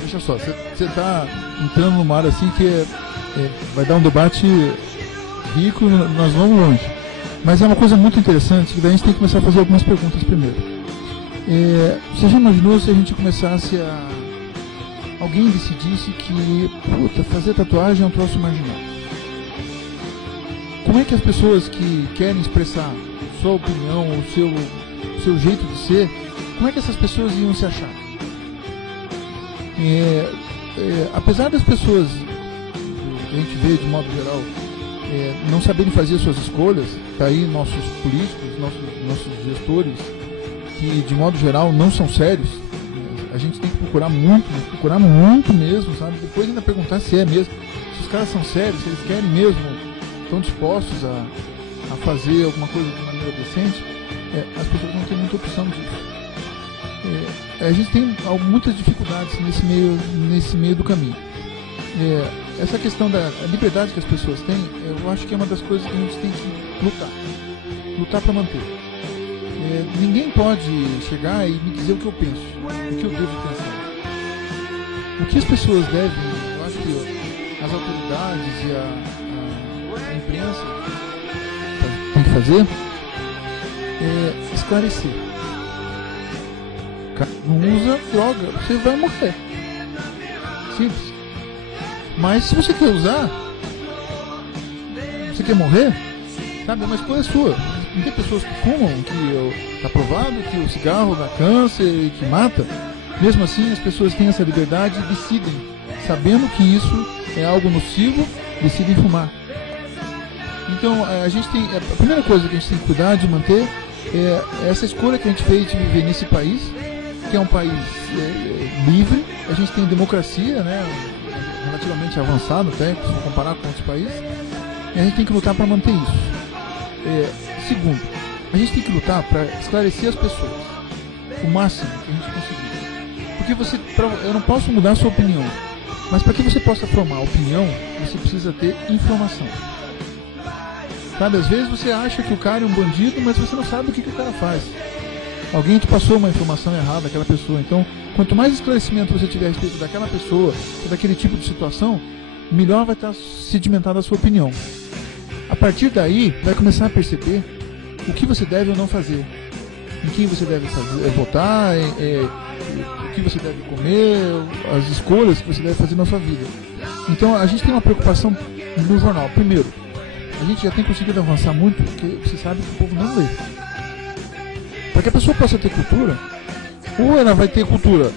Deixa só, você está entrando numa área assim que vai dar um debate rico, nós vamos longe. Mas é uma coisa muito interessante, que daí a gente tem que começar a fazer algumas perguntas primeiro. Você já imaginou se a gente começasse alguém decidisse que, fazer tatuagem é um troço marginal? Como é que as pessoas que querem expressar sua opinião, o seu jeito de ser, como é que essas pessoas iam se achar? Apesar das pessoas, a gente vê de modo geral, não saberem fazer suas escolhas, tá aí nossos políticos, nossos gestores, que de modo geral não são sérios. A gente tem que procurar muito mesmo, sabe? Depois ainda perguntar se é mesmo, se os caras são sérios, se eles querem mesmo, estão dispostos a fazer alguma coisa de maneira decente. As pessoas não têm muita opção disso. A gente tem muitas dificuldades nesse meio do caminho. Essa questão da liberdade que as pessoas têm, eu acho que é uma das coisas que a gente tem que lutar para manter. Ninguém pode chegar e me dizer o que eu penso, o que eu devo pensar. O que as pessoas devem, eu acho que as autoridades e a imprensa tem que fazer é esclarecer. Não usa droga, você vai morrer. Simples. Mas se você quer usar, você quer morrer, sabe, é uma escolha sua. Não tem pessoas que fumam, que está provado que o cigarro dá câncer e que mata. Mesmo assim, as pessoas têm essa liberdade e decidem, sabendo que isso é algo nocivo, decidem fumar. Então, a primeira coisa que a gente tem que cuidar de manter é essa escolha que a gente fez de viver nesse país, que é um país livre. A gente tem democracia, né, relativamente avançado até, se comparar com outros países, e a gente tem que lutar para manter isso. Segundo, a gente tem que lutar para esclarecer as pessoas o máximo que a gente conseguir. Porque eu não posso mudar a sua opinião. Mas para que você possa formar opinião, você precisa ter informação. Sabe, às vezes você acha que o cara é um bandido, mas você não sabe o que o cara faz. Alguém te passou uma informação errada daquela pessoa. Então, quanto mais esclarecimento você tiver a respeito daquela pessoa, daquele tipo de situação, melhor vai estar sedimentada a sua opinião. A partir daí, vai começar a perceber o que você deve ou não fazer, em quem você deve votar, o que você deve comer, as escolhas que você deve fazer na sua vida. Então, a gente tem uma preocupação no jornal. Primeiro, a gente já tem conseguido avançar muito, porque você sabe que o povo não lê. Para que a pessoa possa ter cultura, ou ela vai ter cultura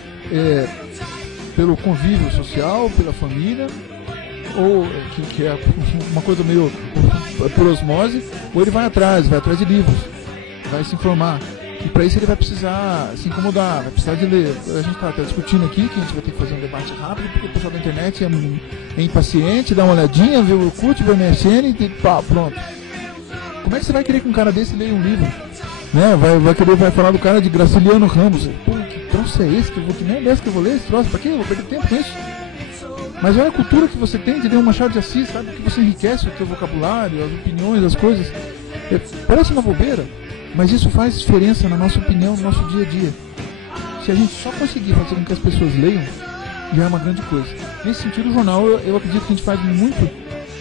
pelo convívio social, pela família, ou que é uma coisa meio por osmose, ou ele vai atrás de livros, vai se informar. E para isso ele vai precisar se incomodar, vai precisar de ler. A gente está discutindo aqui que a gente vai ter que fazer um debate rápido, porque o pessoal da internet é impaciente, dá uma olhadinha, vê o Orkut, vê o MSN e pá, pronto. Como é que você vai querer que um cara desse leia um livro? Né? Vai falar do cara de Graciliano Ramos. Pô, que troço é esse? Que merda é essa que eu vou ler esse troço? Pra quê? Eu vou perder tempo com isso. Mas olha a cultura que você tem de ler um Machado de Assis, sabe? Que você enriquece o teu vocabulário, as opiniões, as coisas. Parece uma bobeira, mas isso faz diferença na nossa opinião, no nosso dia a dia. Se a gente só conseguir fazer com que as pessoas leiam, já é uma grande coisa. Nesse sentido, o jornal, eu acredito que a gente faz muito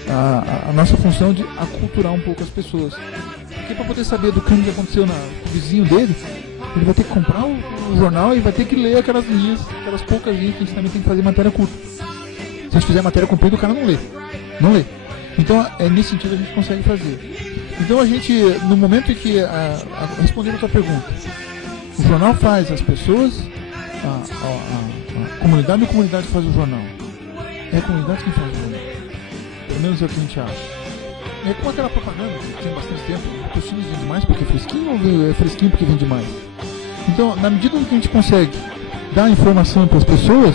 a nossa função de aculturar um pouco as pessoas. Porque para poder saber do crime que aconteceu no vizinho dele, ele vai ter que comprar o jornal e vai ter que ler aquelas linhas, aquelas poucas linhas que a gente também tem que fazer matéria curta. Se a gente fizer matéria comprida, o cara não lê. Não lê. Então, nesse sentido, a gente consegue fazer. Então, a gente, no momento em que, respondendo a tua pergunta, o jornal faz as pessoas, a comunidade ou a comunidade faz o jornal? É a comunidade quem faz o jornal. Pelo menos é o que a gente acha. É como aquela propaganda que tem bastante tempo. O Tostines vende mais porque é fresquinho ou é fresquinho porque vende mais? Então, na medida em que a gente consegue dar informação para as pessoas,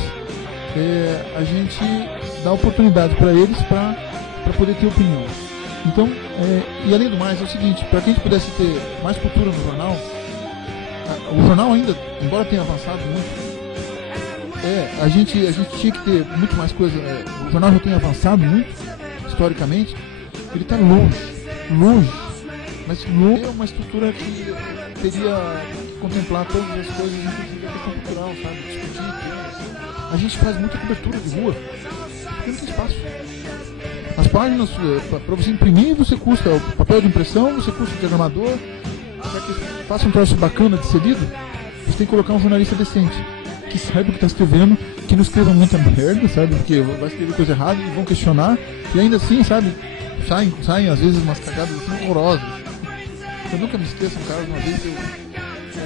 a gente dá oportunidade para eles para poder ter opinião. Então, e além do mais, é o seguinte, para que a gente pudesse ter mais cultura no jornal, o jornal ainda, embora tenha avançado muito, a gente tinha que ter muito mais coisa. O jornal já tem avançado muito, historicamente, ele está longe, mas longe é uma estrutura que teria que contemplar todas as coisas, inclusive a questão cultural, sabe? Discutir temas. A gente faz muita cobertura de rua, porque não tem espaço. As páginas, para você imprimir, você custa o papel de impressão, você custa o diagramador. Para que faça um troço bacana de ser lido, você tem que colocar um jornalista decente, que saiba o que está escrevendo, que não escreva muita merda, sabe? Porque vai escrever coisa errada e vão questionar, e ainda assim, sabe? Saem às vezes umas cagadas assim horrorosas. Eu nunca me esqueço, Carlos, uma vez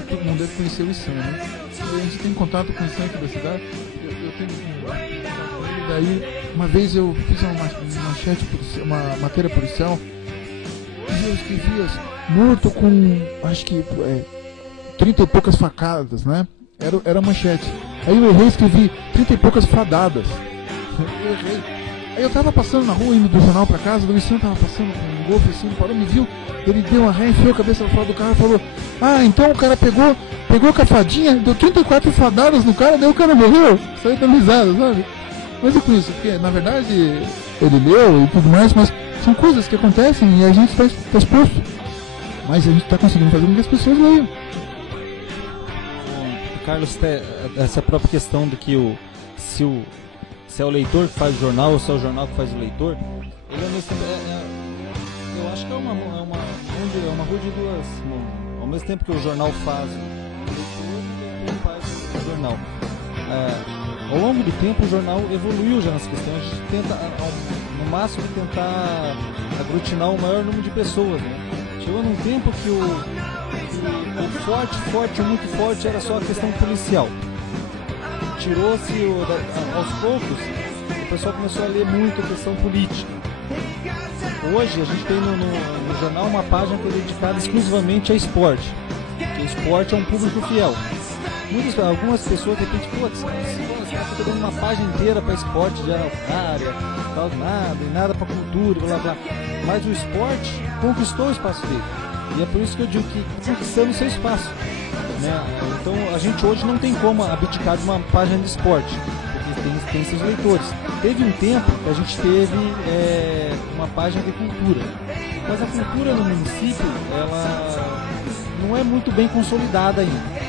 todo mundo deve conhecer o Issan, né? A gente tem contato com o Issan aqui da cidade, eu tenho contato com ele, daí uma vez eu fiz uma manchete policial, uma matéria policial, e eu escrevi morto com, acho que 30 e poucas facadas, né? Era a manchete. Aí eu errei, escrevi 30 e poucas fadadas. Eu errei. Aí eu tava passando na rua, indo do jornal pra casa, o Luciano tava passando com um golfe assim, parou, me viu, ele deu uma ré, enfiou a cabeça fora do carro e falou: ah, então o cara pegou com a fadinha, deu 34 fadadas no cara, daí o cara morreu, saiu da risada, sabe? Mas é com isso, porque na verdade ele leu e tudo mais, mas são coisas que acontecem e a gente tá exposto. Mas a gente tá conseguindo fazer com que as pessoas leiam. Carlos, essa própria questão de que se é o leitor que faz o jornal ou se é o jornal que faz o leitor, ele eu acho que é uma rua de duas mãos. Ao mesmo tempo que o jornal faz o leitor, ele faz o jornal. Ao longo do tempo o jornal evoluiu já nessa questão. A gente tenta, no máximo, tentar aglutinar o maior número de pessoas, né? Chegou num tempo que o muito forte era só a questão policial. Tirou-se, aos poucos, o pessoal começou a ler muito a questão política. Hoje a gente tem no jornal uma página que é dedicada exclusivamente a esporte, porque o esporte é um público fiel. Algumas pessoas de repente, você está dando uma página inteira para esporte de araucária, tal, nada para cultura, blá blá. Mas o esporte conquistou o espaço dele. E é por isso que eu digo que conquistando seu espaço, né? Então a gente hoje não tem como abdicar de uma página de esporte, porque tem seus leitores. Teve um tempo que a gente teve uma página de cultura, mas a cultura no município, ela não é muito bem consolidada ainda.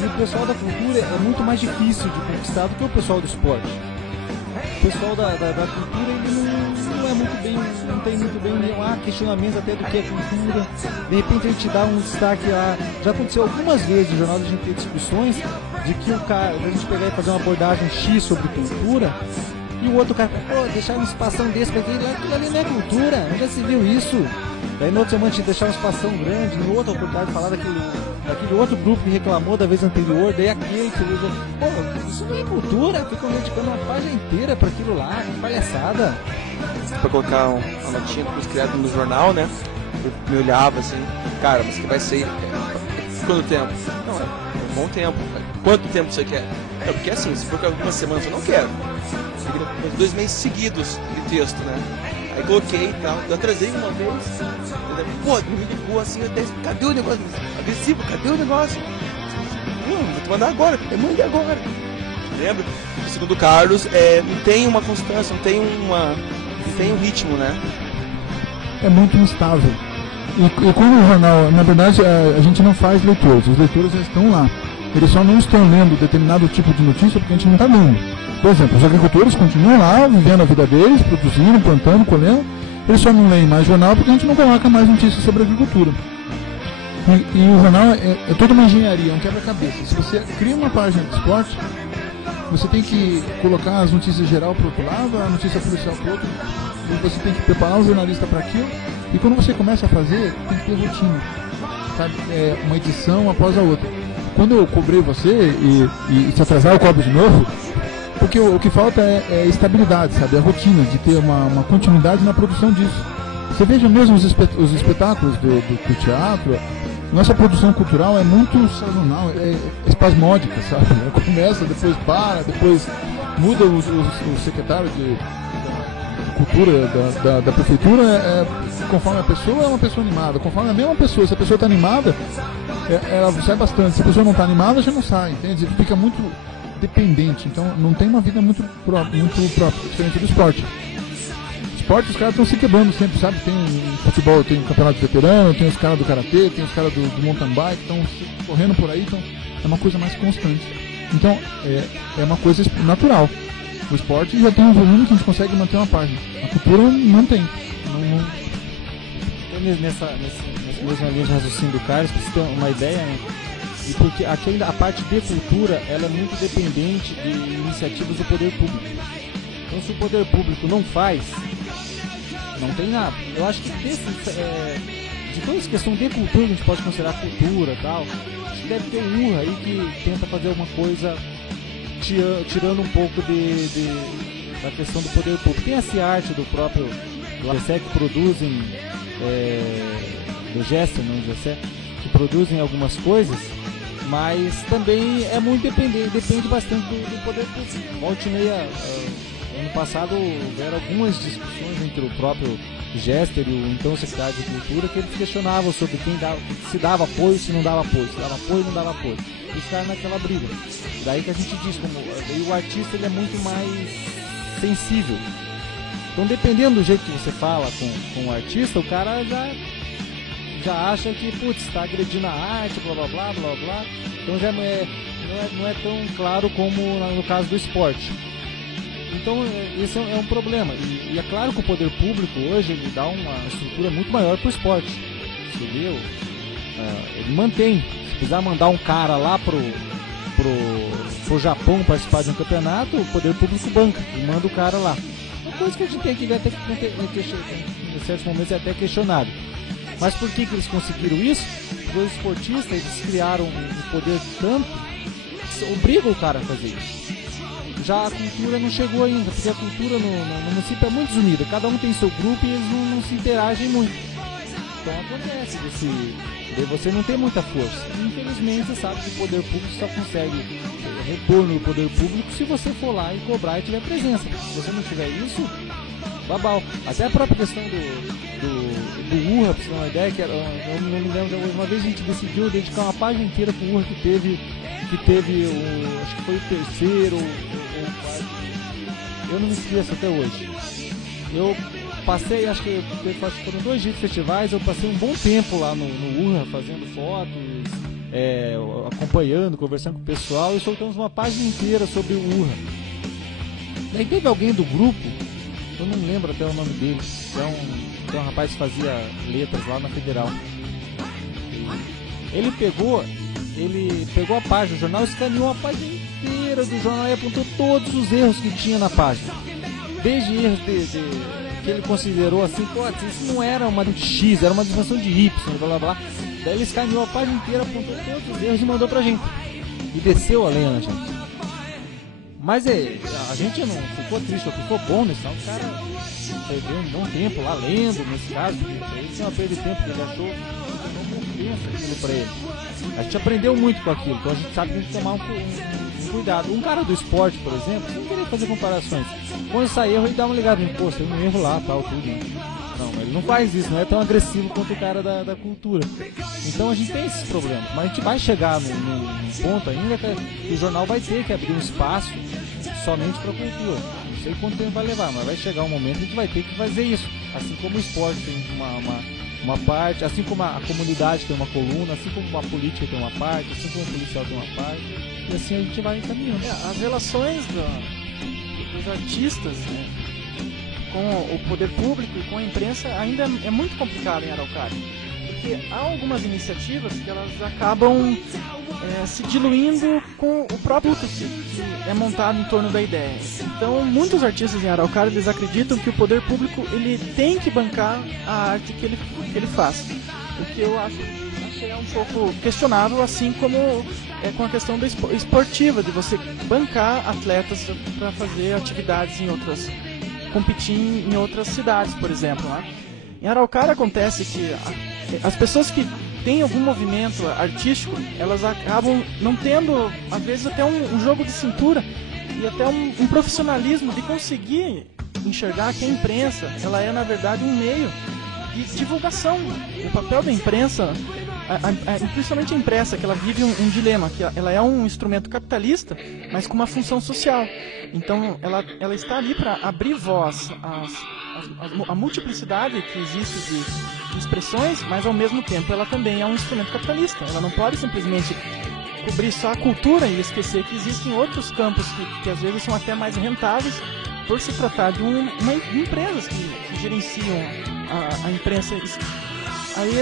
E o pessoal da cultura é muito mais difícil de conquistar do que o pessoal do esporte. O pessoal da cultura, ele não é muito bem, não tem muito bem questionamentos até do que é cultura. De repente a gente dá um destaque lá. Já aconteceu algumas vezes no jornal a gente ter discussões de que o cara, a gente pegar e fazer uma abordagem X sobre cultura, e o outro cara, deixar um espação desse pra aquilo ali não é cultura, já se viu isso. Daí no outro semana a gente deixar um espação grande, em outra oportunidade falar daquele outro grupo que reclamou da vez anterior, daí aquele que usa, isso não é cultura, ficam dedicando uma página inteira pra aquilo lá, que palhaçada. Pra colocar uma notinha que foi criada no jornal, né? Eu me olhava assim, cara, mas que vai ser quanto tempo? Não, é um bom tempo. Quanto tempo você quer? É porque assim, se for algumas semanas eu não quero. Uns 2 meses seguidos de texto, né? Aí coloquei e tal, eu atrasei uma vez, me ligou assim, até cadê o negócio? Agressivo, cadê o negócio? Não, vou te mandar agora, mande agora. Lembra? Segundo o Carlos, não tem uma constância, não tem um ritmo, né? É muito instável. E como o jornal, na verdade, a gente não faz leitores, os leitores já estão lá. Eles só não estão lendo determinado tipo de notícia porque a gente não está lendo. Por exemplo, os agricultores continuam lá, vivendo a vida deles, produzindo, plantando, colhendo. Eles só não leem mais jornal porque a gente não coloca mais notícias sobre agricultura. E o jornal é toda uma engenharia, um quebra-cabeça. Se você cria uma página de esporte, você tem que colocar as notícias geral para o outro lado, a notícia policial para o outro, e você tem que preparar o jornalista para aquilo. E quando você começa a fazer, tem que ter rotina, sabe? Uma edição após a outra. Quando eu cobrei você e se atrasar eu cobro de novo, porque o que falta é estabilidade, sabe? A rotina, de ter uma continuidade na produção disso. Você veja mesmo os espetáculos do teatro, nossa produção cultural é muito sazonal, é espasmódica, sabe? Começa, depois para, depois muda o secretário de cultura da prefeitura, conforme a pessoa é uma pessoa animada, conforme a mesma pessoa, se a pessoa está animada, ela sai bastante, se a pessoa não está animada, já não sai, entende? Fica muito dependente, então não tem uma vida muito própria, diferente do esporte. Esporte, os caras estão se quebrando sempre, sabe? Tem futebol, tem o campeonato veterano, tem os caras do karatê, tem os caras do mountain bike, estão correndo por aí, então é uma coisa mais constante. Então é uma coisa natural. O esporte já tem um volume que a gente consegue manter uma página. A cultura não tem. Então, nessa mesma linha de raciocínio do Carlos, para você ter uma ideia, né? E porque a parte de cultura, ela é muito dependente de iniciativas do poder público. Então, se o poder público não faz, não tem nada. Eu acho que de toda essa questão de cultura, a gente pode considerar cultura e tal, acho que deve ter um aí que tenta fazer alguma coisa tirando um pouco da questão do poder público. Tem essa arte do próprio GESE que produzem, do GESE, não GESE, que produzem algumas coisas, mas também é muito depende bastante do poder público. Volte e meia, ano passado houveram algumas discussões entre o próprio Gester e o então secretário de Cultura, que eles questionavam sobre se dava apoio, se não dava apoio, se dava apoio, não dava apoio. E ficaram naquela briga. Daí que a gente diz, o artista ele é muito mais sensível. Então, dependendo do jeito que você fala com o artista, o cara já acha que, está agredindo a arte, blá blá blá blá blá. Então já não é tão claro como no caso do esporte. Então esse é um problema. E é claro que o poder público hoje ele dá uma estrutura muito maior para o esporte. Você viu? Ele mantém. Se precisar mandar um cara lá pro Japão participar de um campeonato, o poder público banca e manda o cara lá. Uma coisa que a gente tem que ver até em certos momentos é até questionado. Mas por que eles conseguiram isso? Porque os esportistas eles criaram um poder tanto que obrigam o cara a fazer isso. Já a cultura não chegou ainda, porque a cultura no município é muito desunida. Cada um tem seu grupo e eles não se interagem muito. Então acontece, você não tem muita força. Infelizmente você sabe que o poder público só consegue retorno do poder público se você for lá e cobrar e tiver presença. Se você não tiver isso, babau. Até a própria questão do URRA, pra você ter uma ideia, que eu não me lembro, uma vez a gente decidiu dedicar uma página inteira pro URRA que teve acho que foi o terceiro ou o quarto eu não me esqueço até hoje. Eu passei, acho que foram 2 dias de festivais, eu passei um bom tempo lá no URRA, fazendo fotos, acompanhando, conversando com o pessoal, e soltamos uma página inteira sobre o URRA. Daí teve alguém do grupo, eu não lembro até o nome dele, que é um rapaz que fazia letras lá na Federal. Ele pegou a página do jornal, escaneou a página inteira do jornal e apontou todos os erros que tinha na página. Desde erros que ele considerou assim, isso não era uma de X, era uma disfunção de Y, blá blá blá. Daí ele escaneou a página inteira, apontou todos os erros e mandou pra gente. E desceu a lenha na gente. Mas a gente não ficou triste, ficou bom nesse caso. O cara perdeu um bom tempo lá lendo, nesse caso, ele tinha uma perda de tempo que ele achou que não compensa aquilo pra ele. A gente aprendeu muito com aquilo, então a gente sabe que tem que tomar um cuidado. Um cara do esporte, por exemplo, sem querer fazer comparações, quando sai erro, ele dá uma ligada em posto, tem um erro lá, tal, tudo. Né? Não, ele não faz isso, não é tão agressivo quanto o cara da cultura. Então a gente tem esses problemas, mas a gente vai chegar num ponto ainda que o jornal vai ter que abrir um espaço somente para a cultura. Não sei quanto tempo vai levar, mas vai chegar um momento que a gente vai ter que fazer isso. Assim como o esporte tem uma parte, assim como a comunidade tem uma coluna, assim como a política tem uma parte, assim como o policial tem uma parte, e assim a gente vai encaminhando. As relações dos artistas, né, com o poder público e com a imprensa ainda é muito complicado em Araucária, porque há algumas iniciativas que elas acabam se diluindo com o próprio que é montado em torno da ideia. Então, muitos artistas em Araucária, eles acreditam que o poder público ele tem que bancar a arte que ele faz, o que eu achei um pouco questionável, assim como com a questão da esportiva, de você bancar atletas para fazer atividades em outras, competir em outras cidades, por exemplo. Né? Em Araucária acontece que as pessoas que têm algum movimento artístico, elas acabam não tendo, às vezes, até um jogo de cintura e até um profissionalismo de conseguir enxergar que a imprensa, ela é, na verdade, um meio de divulgação. O papel da imprensa, principalmente a imprensa, que ela vive um dilema, que ela é um instrumento capitalista, mas com uma função social. Então, ela está ali para abrir voz a multiplicidade que existe de expressões, mas ao mesmo tempo ela também é um instrumento capitalista. Ela não pode simplesmente cobrir só a cultura e esquecer que existem outros campos que às vezes são até mais rentáveis, por se tratar de empresas que gerenciam a imprensa.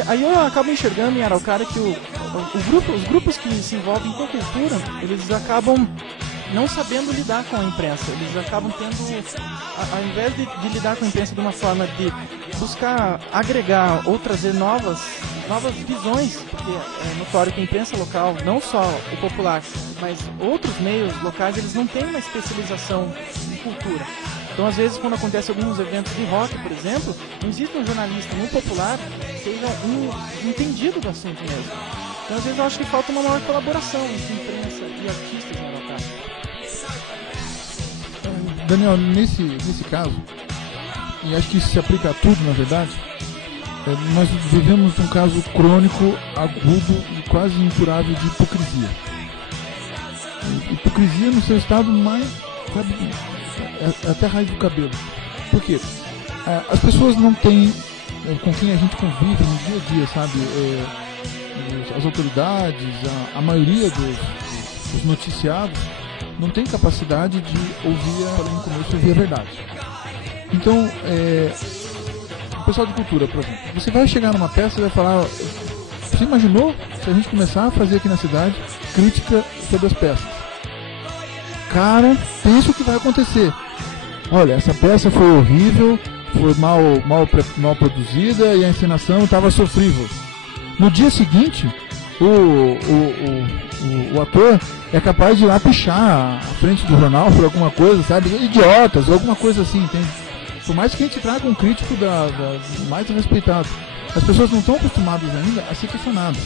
Aí eu acabo enxergando em Araucária que os grupos que se envolvem com cultura, eles acabam não sabendo lidar com a imprensa. Eles acabam tendo, ao invés de lidar com a imprensa de uma forma de buscar agregar ou trazer novas visões, porque é notório que a imprensa local, não só o popular, mas outros meios locais, eles não têm uma especialização em cultura. Então, às vezes, quando acontece alguns eventos de rock, por exemplo, não existe um jornalista no popular que seja um entendido do assunto mesmo. Então, às vezes, eu acho que falta uma maior colaboração entre imprensa e artistas na Araucária. Daniel, nesse caso, e acho que isso se aplica a tudo, na verdade, nós vivemos um caso crônico, agudo e quase incurável de hipocrisia. Hipocrisia no seu estado mais, sabe, até a raiz do cabelo. Por quê? As pessoas não têm, com quem a gente convive no dia a dia, sabe, as autoridades, a maioria dos noticiados, não tem capacidade de ouvir a verdade. Então, o pessoal de cultura, por exemplo, você vai chegar numa peça e vai falar, você imaginou se a gente começar a fazer aqui na cidade crítica sobre as peças? Cara, pensa o que vai acontecer. Olha, essa peça foi horrível, foi mal produzida e a encenação estava sofrível. No dia seguinte, o ator é capaz de ir lá pichar à frente do jornal por alguma coisa, sabe? Idiotas, ou alguma coisa assim, entende? Por mais que a gente traga um crítico mais respeitado, as pessoas não estão acostumadas ainda a ser questionadas.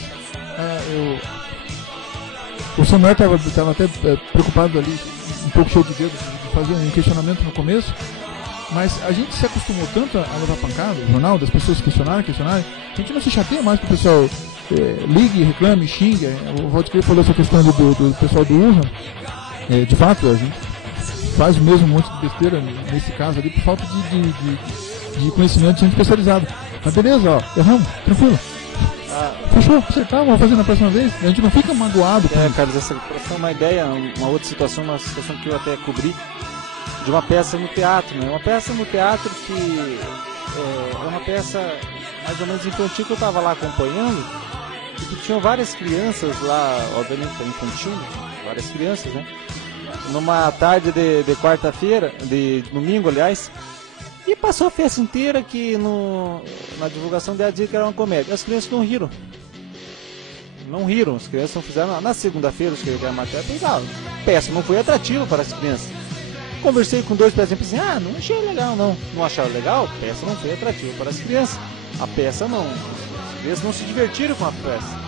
O Samuel estava até preocupado ali, um pouco cheio de dedos, de fazer um questionamento no começo, mas a gente se acostumou tanto a levar pancada, o jornal, das pessoas questionarem, a gente não se chateia mais que o pessoal ligue, reclame, xingue. O Valdir falou essa questão do pessoal do URRA. De fato, a gente faz o mesmo monte de besteira nesse caso ali por falta de conhecimento de gente especializado. Mas beleza, ó, erramos, tranquilo. Fechou, acertar, vamos fazer na próxima vez. A gente não fica magoado. Carlos, essa pra ter uma ideia, uma outra situação, uma situação que eu até cobri, de uma peça no teatro, né? Uma peça no teatro que é uma peça mais ou menos infantil que eu estava lá acompanhando, e que tinham várias crianças lá, obviamente infantil, várias crianças, né? Numa tarde de quarta-feira, de domingo, aliás, e passou a festa inteira que na divulgação dela dizia que era uma comédia. As crianças não riram. Não riram, as crianças não fizeram. Na segunda-feira, os que a matéria pensavam, peça não foi atrativa para as crianças. Conversei com dois, por exemplo, assim, não achei legal não. Não acharam legal? A peça não foi atrativa para as crianças. A peça não. As crianças não se divertiram com a peça.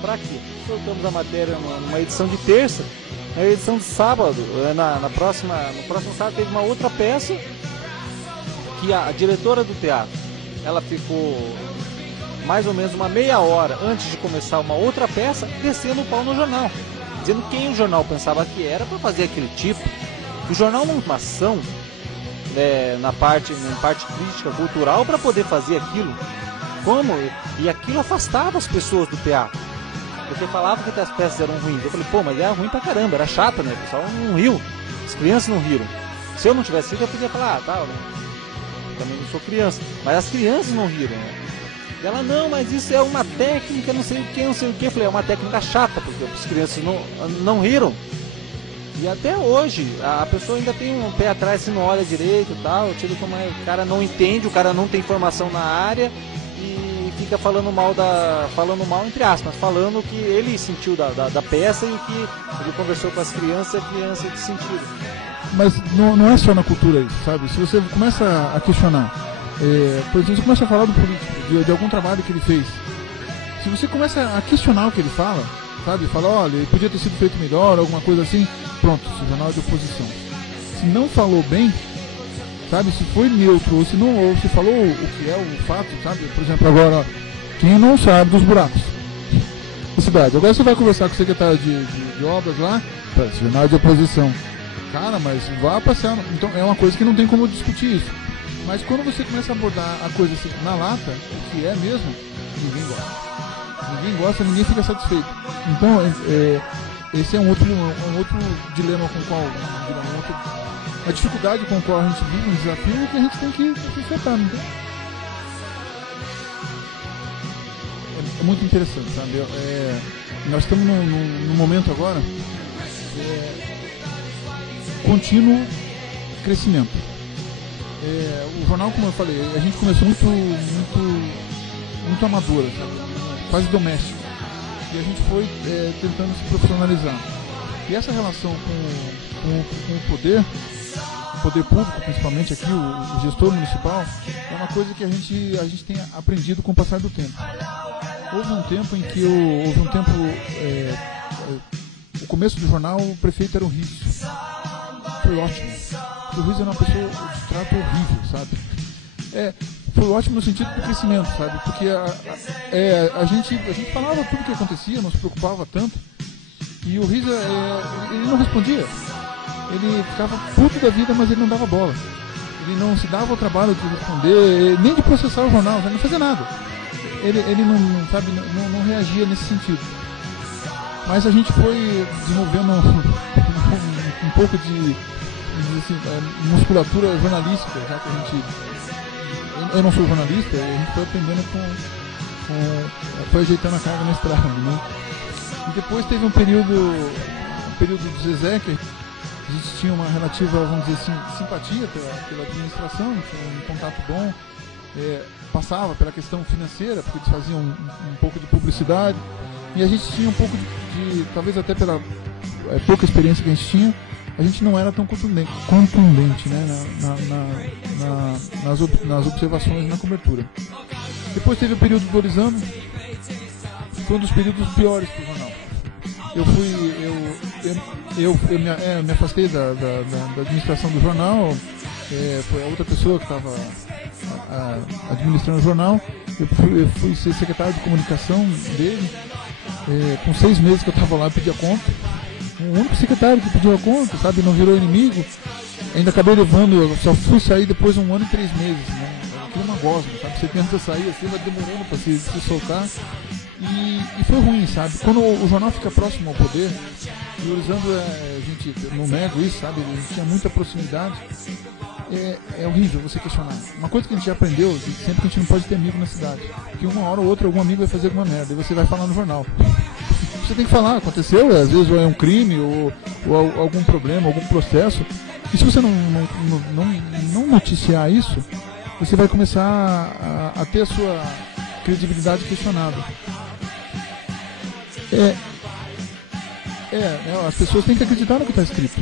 Pra quê? Soltamos a matéria numa edição de terça, na edição de sábado, no próximo sábado teve uma outra peça que a diretora do teatro, ela ficou mais ou menos uma meia hora antes de começar uma outra peça, descendo o pau no jornal, dizendo quem o jornal pensava que era para fazer aquele tipo. O jornal não uma ação na parte crítica, cultural, para poder fazer aquilo. Como? E aquilo afastava as pessoas do teatro. Porque falava que as peças eram ruins. Eu falei, pô, mas era ruim pra caramba, era chata, né? O pessoal não riu, as crianças não riram. Se eu não tivesse rido, eu podia falar, tá, também não sou criança. Mas as crianças não riram, né? E ela, não, mas isso é uma técnica, não sei o que, não sei o que. Eu falei, é uma técnica chata, porque as crianças não riram. E até hoje, a pessoa ainda tem um pé atrás, se não olha direito e tal. Tipo, como o cara não entende, o cara não tem formação na área e fica falando mal entre aspas, falando que ele sentiu da peça e que ele conversou com as crianças e a criança sentiu. Mas não é só na cultura isso, sabe? Se você começa a questionar, por exemplo, você começa a falar do político, de algum trabalho que ele fez, se você começa a questionar o que ele fala, sabe? Fala, olha, ele podia ter sido feito melhor, alguma coisa assim, pronto, se jornal de oposição. Se não falou bem, sabe? Se foi neutro, ou se falou o que é o fato, sabe? Por exemplo, agora, quem não sabe dos buracos da cidade. Agora você vai conversar com o secretário de obras lá, jornal de oposição. Cara, mas vá passear. Então é uma coisa que não tem como discutir isso. Mas quando você começa a abordar a coisa assim, na lata, o que é mesmo, ninguém gosta. Ninguém gosta, ninguém fica satisfeito. Então, esse é um outro dilema com o qual, a dificuldade com a qual a gente vive, um desafio que a gente tem que enfrentar, não tem? É muito interessante, sabe? Nós estamos num momento agora contínuo crescimento. O jornal, como eu falei, a gente começou muito amadora, sabe? Quase doméstico. E a gente foi tentando se profissionalizar. E essa relação com o poder público, principalmente aqui, o gestor municipal, é uma coisa que a gente tem aprendido com o passar do tempo. Houve um tempo em que o começo do jornal, o prefeito era o Rizzo. Foi ótimo. Porque o Rizzo era uma pessoa de trato horrível, sabe? Foi ótimo no sentido do crescimento, sabe? Porque a gente falava tudo o que acontecia, não se preocupava tanto. E o Rizzo, ele não respondia. Ele ficava puto da vida, mas ele não dava bola. Ele não se dava o trabalho de responder, nem de processar o jornal, não fazia nada. Ele não reagia nesse sentido. Mas a gente foi desenvolvendo um pouco de musculatura jornalística, já que eu não sou jornalista, a gente foi aprendendo foi ajeitando a carga na estrada, né? E depois teve um período do Zezé, que a gente tinha uma relativa, vamos dizer assim, simpatia pela administração, tinha um contato bom, passava pela questão financeira, porque eles faziam um pouco de publicidade, e a gente tinha um pouco de talvez até pela pouca experiência que a gente tinha, a gente não era tão contundente, né, nas observações e na cobertura. Depois teve o período do Orizano, foi um dos períodos piores para o jornal. Eu me afastei da administração do jornal, foi a outra pessoa que estava administrando o jornal. Eu fui ser secretário de comunicação dele, com 6 meses que eu estava lá, eu pedia conta. O único secretário que pediu a conta, sabe, não virou inimigo. Ainda acabei levando, eu só fui sair depois de 1 ano e 3 meses, né? Aquilo é uma gosma, sabe? Você tenta sair assim, vai demorando para se soltar. E foi ruim, sabe? Quando o jornal fica próximo ao poder, e o Lisandro, a gente não nego isso, sabe? Ele tinha muita proximidade. É horrível você questionar. Uma coisa que a gente já aprendeu, sempre que a gente não pode ter amigo na cidade. Porque uma hora ou outra algum amigo vai fazer alguma merda, e você vai falar no jornal. Você tem que falar, aconteceu, às vezes ou é um crime, ou algum problema, algum processo. E se você não noticiar isso, você vai começar a ter a sua credibilidade questionada. As pessoas têm que acreditar no que está escrito.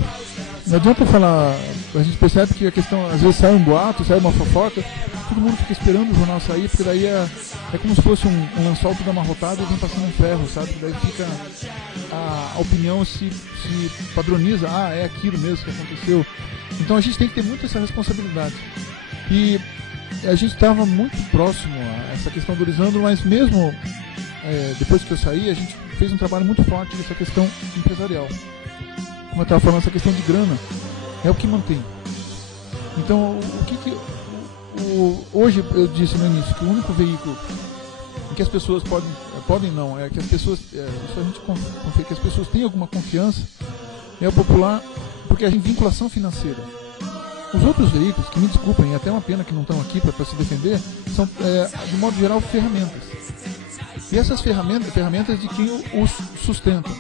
Não adianta falar, a gente percebe que a questão, às vezes sai um boato, sai uma fofoca, todo mundo fica esperando o jornal sair, porque daí é como se fosse um lençol tudo amarrotado e vem passando um ferro, sabe? Daí fica a opinião se padroniza, é aquilo mesmo que aconteceu. Então a gente tem que ter muito essa responsabilidade. E a gente estava muito próximo a essa questão do Lisandro, mas mesmo depois que eu saí, a gente fez um trabalho muito forte nessa questão empresarial. Como eu estava falando, essa questão de grana é o que mantém. Então, hoje eu disse no início que o único veículo em que as pessoas podem não, é que as pessoas, isso a gente confia, que as pessoas têm alguma confiança, é o popular, porque a vinculação financeira. Os outros veículos, que me desculpem, é até uma pena que não estão aqui para se defender, são, de modo geral, ferramentas. E essas ferramentas de quem os sustenta.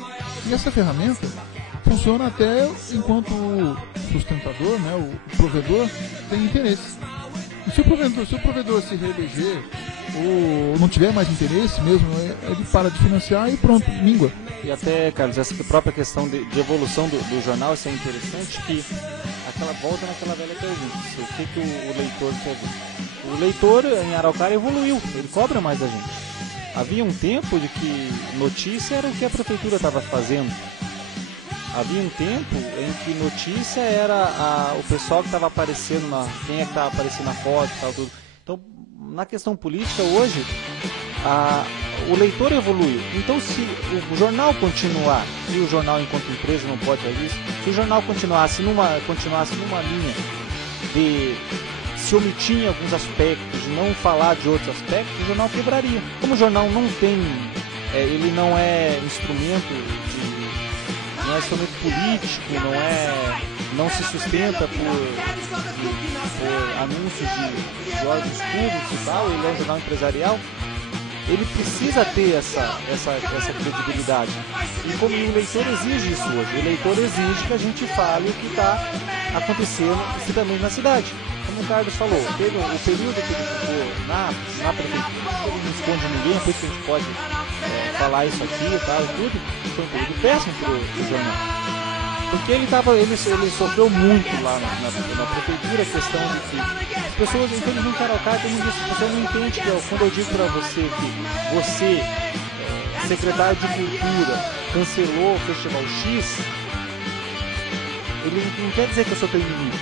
E essa ferramenta funciona até enquanto o sustentador, né, o provedor, tem interesse. E se o provedor se reeleger ou não tiver mais interesse mesmo, ele para de financiar e pronto, míngua. E até, Carlos, essa própria questão de evolução do jornal, isso é interessante, que volta naquela velha pergunta, o que o leitor quer ver. O leitor em Araucária evoluiu, ele cobra mais da gente. Havia um tempo de que notícia era o que a prefeitura estava fazendo. Havia um tempo em que notícia era o pessoal que estava aparecendo, quem é que estava aparecendo na foto e tal, tudo. Então, na questão política hoje, o leitor evoluiu. Então, se o jornal continuar, e o jornal enquanto empresa não pode fazer isso, se o jornal continuasse numa linha de se omitir em alguns aspectos, de não falar de outros aspectos, o jornal quebraria. Como o jornal não tem, ele não é instrumento político, não se sustenta por anúncios de órgãos públicos e tal, ele é um jornal empresarial, ele precisa ter essa credibilidade. E como o leitor exige isso hoje, o leitor exige que a gente fale o que está acontecendo especialmente na cidade. Como o Carlos falou, teve o período que ele ficou na prefeitura, ele não esconde ninguém, por isso que a gente pode falar isso aqui e tal e tudo, foi um período péssimo para o jornal. Porque ele sofreu muito lá na prefeitura, a questão de que as pessoas, infelizmente, em Araucária, tem muito isso, as pessoas não entendem que quando eu digo para você que você, secretário de Cultura, cancelou o Festival X, ele não quer dizer que eu sou teu inimigo.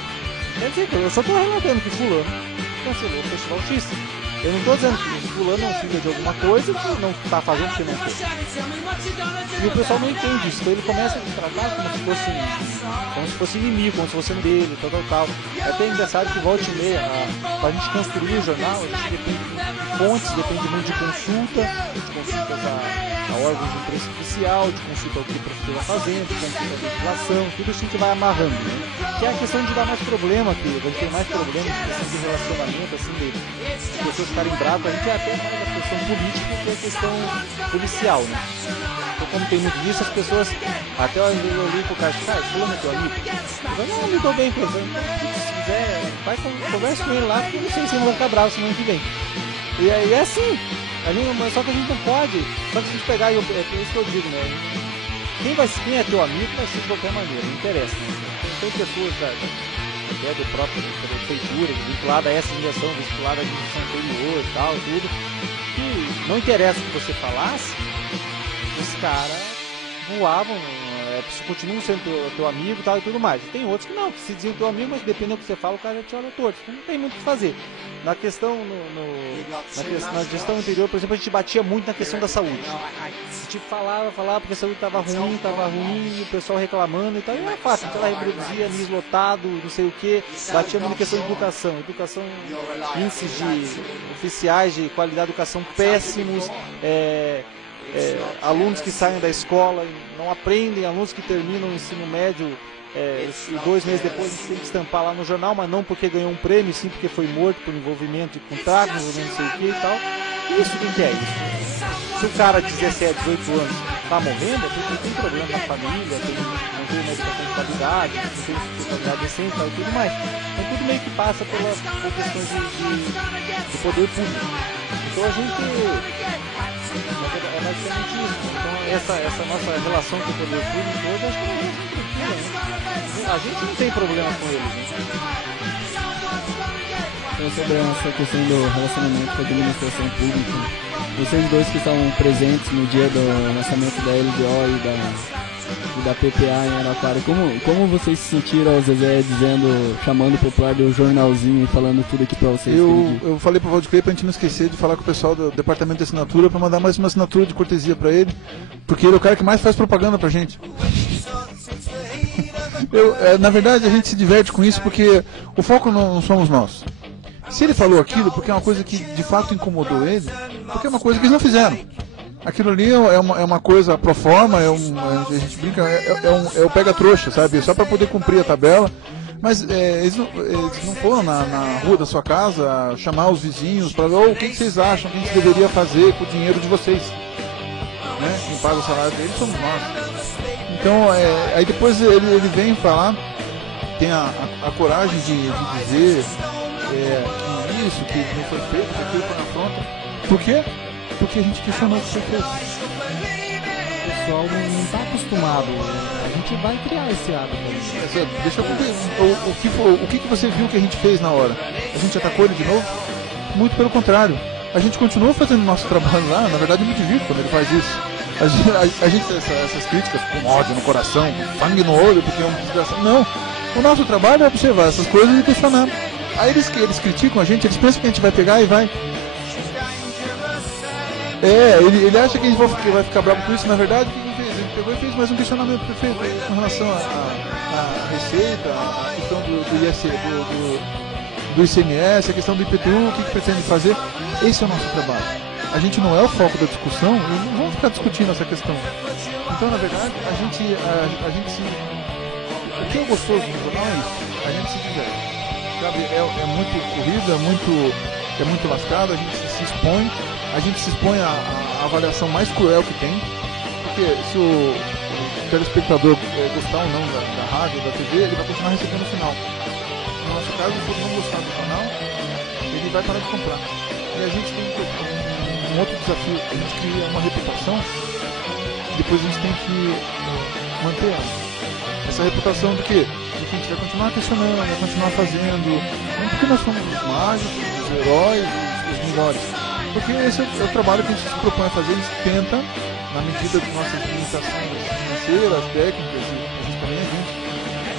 Quer dizer que eu só estou relatando que fulano cancelou o Festival X. Eu não estou dizendo que fulano não filha de alguma coisa que não está fazendo porque não fez. E o pessoal não entende isso, então ele começa a te tratar como se fosse inimigo, como se fosse dele, tal. É até engraçado que volta e meia, para a gente construir o jornal, a gente depende de fontes, depende muito de consultas a órgãos de imprensa oficial, de consulta ao que o professor está fazendo, de consulta à legislação, tudo isso a gente vai amarrando, né? Que é a questão de dar mais problema aqui, a gente tem mais problemas de relacionamento, assim, de pessoas ficarem bravas, a gente é até mais a questão política que a questão policial, né? Então, como tem muito disso, as pessoas, até eu li pro cara, fulano é teu amigo? Eu não lidou bem com ele, se quiser, vai conversa com ele lá, porque eu não sei se ele vai ficar bravo semana que vem. E aí é assim, só que a gente não pode, só que se a gente pegar, é isso que eu digo, né? Quem é teu amigo vai ser de qualquer maneira, não interessa. Tem pessoas até da própria prefeitura, vinculada a essa injeção, vinculada à administração anterior e tal, tudo, que não interessa o que você falasse, os caras voavam, continuam sendo teu amigo e tudo mais. Tem outros que não, que se diziam teu amigo, mas dependendo do que você fala, o cara já te olha torto. Então não tem muito o que fazer. Na questão, na gestão anterior, por exemplo, a gente batia muito na questão da saúde. A gente falava porque a saúde estava ruim, e o pessoal reclamando e tal. E era fácil, então ela reproduzia, anis lotado, não sei o que, batia muito na questão de educação. Índices de oficiais de qualidade de educação péssimos, alunos que saem da escola e não aprendem, alunos que terminam o ensino médio 2 meses depois a gente tem que estampar lá no jornal, mas não porque ganhou um prêmio, sim porque foi morto por envolvimento com tráfico, envolvimento não sei o que e tal. E isso o que é isso? Se o cara de 17, 18 anos está morrendo, é porque tem problema na família, não tem uma educação de qualidade, não tem qualidade decente e tudo mais. Então tudo meio que passa por questões de poder público. Então a gente... É basicamente isso. Então essa nossa relação com o poder público hoje, acho que é muito tranquila, né? A gente não tem problema com eles, né? Então, sobre essa questão do relacionamento com a administração pública, vocês dois que estavam presentes no dia do lançamento da LDO e da PPA em Araraquara, como vocês se sentiram, Zezé, chamando o popular do jornalzinho e falando tudo aqui pra vocês? Eu falei pro Valdir pra gente não esquecer de falar com o pessoal do departamento de assinatura pra mandar mais uma assinatura de cortesia pra ele, porque ele é o cara que mais faz propaganda pra gente. Na verdade, a gente se diverte com isso porque o foco não somos nós. Se ele falou aquilo porque é uma coisa que de fato incomodou ele, porque é uma coisa que eles não fizeram. Aquilo ali é uma coisa pro forma, a gente brinca, é o pega-trouxa, sabe? Só para poder cumprir a tabela. Mas eles não foram na rua da sua casa chamar os vizinhos para o que vocês acham que a gente deveria fazer com o dinheiro de vocês. Né? Quem paga o salário deles somos nós. Então, aí depois ele vem falar, tem a coragem de dizer que isso, que não foi feito, que aquilo foi na afronta. Por quê? Porque a gente questionou o que você fez. O pessoal não está acostumado. A gente vai criar esse hábito. Deixa eu ver. O que você viu que a gente fez na hora? A gente atacou ele de novo? Muito pelo contrário. A gente continuou fazendo o nosso trabalho lá. Na verdade, eu me divirto quando ele faz isso. A gente essas críticas com ódio no coração, com sangue no olho, porque é uma desgraça. Não. O nosso trabalho é observar essas coisas e questionar. Aí eles criticam a gente, eles pensam que a gente vai pegar e vai. Ele acha que a gente vai ficar bravo com isso. Na verdade, o que ele fez? Ele pegou e fez mais um questionamento perfeito com relação à receita, a questão do ICMS, a questão do IPTU, o que pretende fazer. Esse é o nosso trabalho. A gente não é o foco da discussão e não vamos ficar discutindo essa questão. Então, na verdade, a gente se... O que é gostoso no jornal é isso. A gente se diverte. Sabe? É muito corrida, é muito lascado, a gente se expõe. A gente se expõe à avaliação mais cruel que tem, porque se o telespectador gostar ou não da rádio, da TV, ele vai continuar recebendo no final. No nosso caso, se ele não gostar do canal, ele vai parar de comprar. E a gente tem um outro desafio, a gente cria uma reputação, depois a gente tem que manter essa reputação do quê? De que a gente vai continuar questionando, vai continuar fazendo, não porque nós somos os mágicos, os heróis, os melhores. Porque esse é o trabalho que a gente se propõe a fazer, a gente tenta, na medida de nossas limitações financeiras, técnicas, e a gente também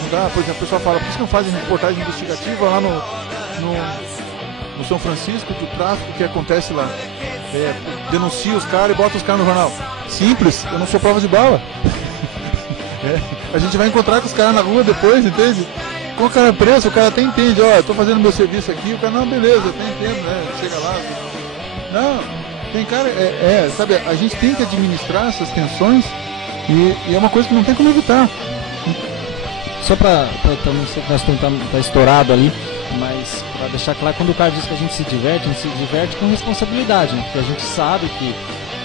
não dá, por exemplo, o pessoal fala, por que não fazem reportagem investigativa lá no São Francisco, do tráfico que acontece lá? Denuncia os caras e bota os caras no jornal. Simples, eu não sou prova de bala. A gente vai encontrar com os caras na rua depois, entende? Com o cara preso, o cara até entende, eu tô fazendo meu serviço aqui, o cara, não, beleza, eu até entendo, né? Chega lá. Não, tem cara, sabe, a gente tem que administrar essas tensões e é uma coisa que não tem como evitar. Só para não ser que nós tentamos estar estourado ali, mas para deixar claro, quando o cara diz que a gente se diverte com responsabilidade, né? Porque a gente sabe que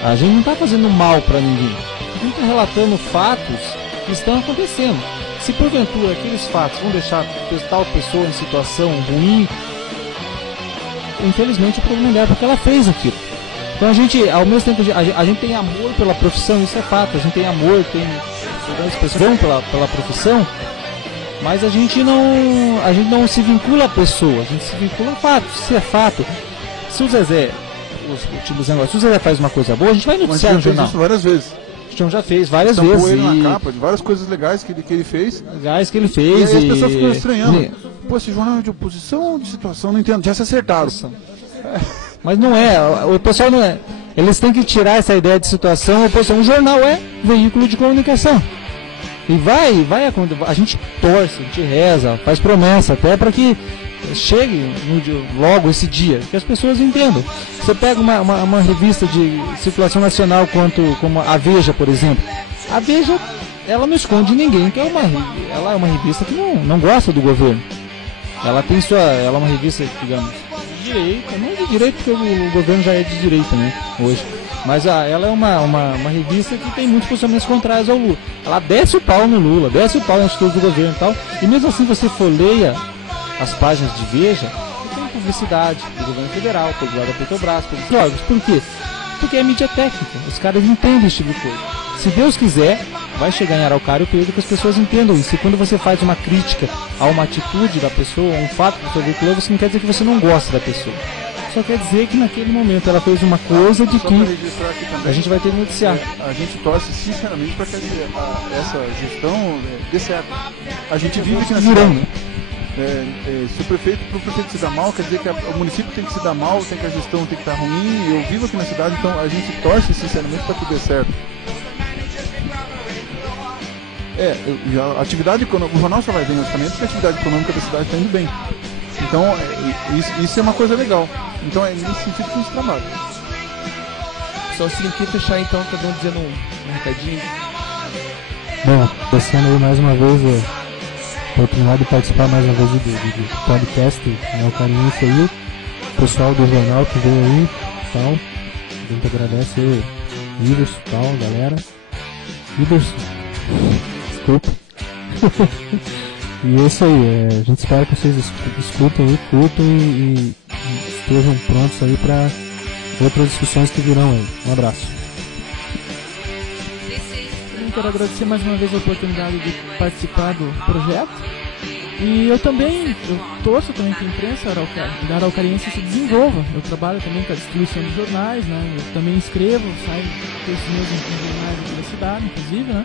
a gente não está fazendo mal para ninguém, a gente está relatando fatos que estão acontecendo. Se porventura aqueles fatos vão deixar tal pessoa em situação ruim, infelizmente o problema dela é porque ela fez aquilo. Então a gente, ao mesmo tempo, a gente tem amor pela profissão, isso é fato, a gente tem amor, tem expressão pela profissão, mas a gente não se vincula à pessoa, a gente se vincula a fatos, isso é fato. Se o Zezé, se o Zezé faz uma coisa boa, a gente vai noticiar no jornal. Isso várias vezes. Christian já fez várias Estampou vezes. ele E na capa, de várias coisas legais que ele fez. legais que ele E fez. aí as pessoas ficam estranhando. Pô, esse jornal é de oposição ou de situação? Não entendo, já se acertaram. Mas não é, o pessoal não é. Eles têm que tirar essa ideia de situação, oposição. O jornal é veículo de comunicação. E vai acontecer. A gente torce, a gente reza, faz promessa até para que chegue logo esse dia, que as pessoas entendam. Você pega uma revista de circulação nacional como a Veja, por exemplo. A Veja, ela não esconde ninguém, que ela é uma revista que não gosta do governo. Ela é uma revista, digamos, de direita, não de direita porque o governo já é de direita, né, hoje. Mas ela é uma revista que tem muitos posicionamentos contrários ao Lula. Ela desce o pau no Lula, desce o pau nas atitudes do governo e tal. E mesmo assim você folheia as páginas de Veja, e tem publicidade do governo federal, publicidade da Petrobras, publicidade. Por quê? Porque é mídia técnica, os caras entendem esse tipo de coisa. Se Deus quiser, vai chegar em Araucária o período que as pessoas entendam isso. E quando você faz uma crítica a uma atitude da pessoa, a um fato que você veiculou, você não quer dizer que você não gosta da pessoa. Só quer dizer que naquele momento ela fez uma coisa de que a gente vai ter que noticiar. A gente torce sinceramente para que essa gestão dê certo. A gente vive aqui na cidade. Se o prefeito se dar mal, quer dizer que o município tem que se dar mal, tem que a gestão tem que estar ruim. Eu vivo aqui na cidade, então a gente torce sinceramente para que dê certo. A atividade econômica, o jornal só vai bem justamente porque a atividade econômica da cidade está indo bem. Então, isso é uma coisa legal. Então, é nesse sentido que a gente trabalha. Só se quer fechar, então, cada um dizendo um recadinho. Bom, descendo aí mais uma vez a oportunidade de participar mais uma vez do podcast Araucariense aí. O pessoal do jornal que veio aí e tal. A gente agradece aí o Iverson e tal, galera. Iverson, desculpa. E é isso aí, a gente espera que vocês escutem aí, curtam e estejam prontos aí para outras discussões que virão aí. Um abraço. Eu quero agradecer mais uma vez a oportunidade de participar do projeto. E eu torço também que a imprensa da Araucariense se desenvolva. Eu trabalho também com a distribuição de jornais, né? Eu também escrevo, saio textos meus em jornais aqui da cidade, inclusive, né?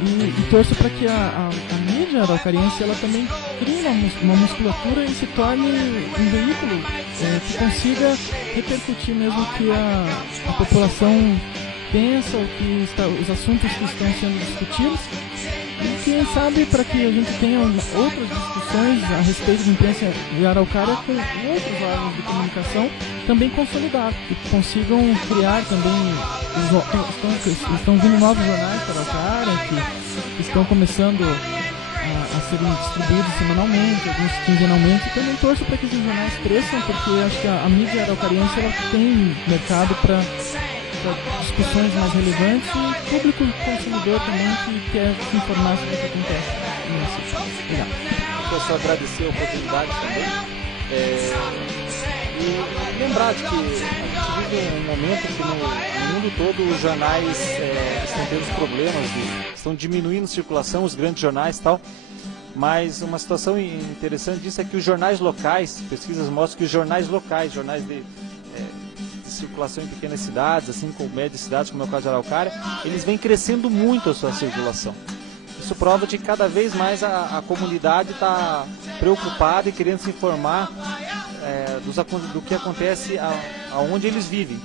E torço para que a mídia araucariense ela também crie uma musculatura e se torne um veículo que consiga repercutir mesmo o que a população pensa, os assuntos que estão sendo discutidos. E quem sabe para que a gente tenha outras discussões a respeito de imprensa de Araucária com outros órgãos de comunicação também consolidados, que consigam criar também, estão vindo novos jornais para Araucária, que estão começando a serem distribuídos semanalmente, alguns quinzenalmente. E também torço para que esses jornais cresçam, porque acho que a mídia araucariense ela tem mercado para discussões mais relevantes e público consumidor também que quer se informar sobre o que acontece. Obrigado. Eu só agradecer a oportunidade também e lembrar de que a gente vive um momento que no mundo todo os jornais estão tendo problemas, estão diminuindo a circulação, os grandes jornais e tal. Mas uma situação interessante disso é que os jornais locais, pesquisas mostram que os jornais locais, jornais de circulação em pequenas cidades, assim como médias cidades, como é o caso de Araucária, eles vêm crescendo muito a sua circulação. Isso prova de que cada vez mais a comunidade está preocupada e querendo se informar do que acontece aonde eles vivem.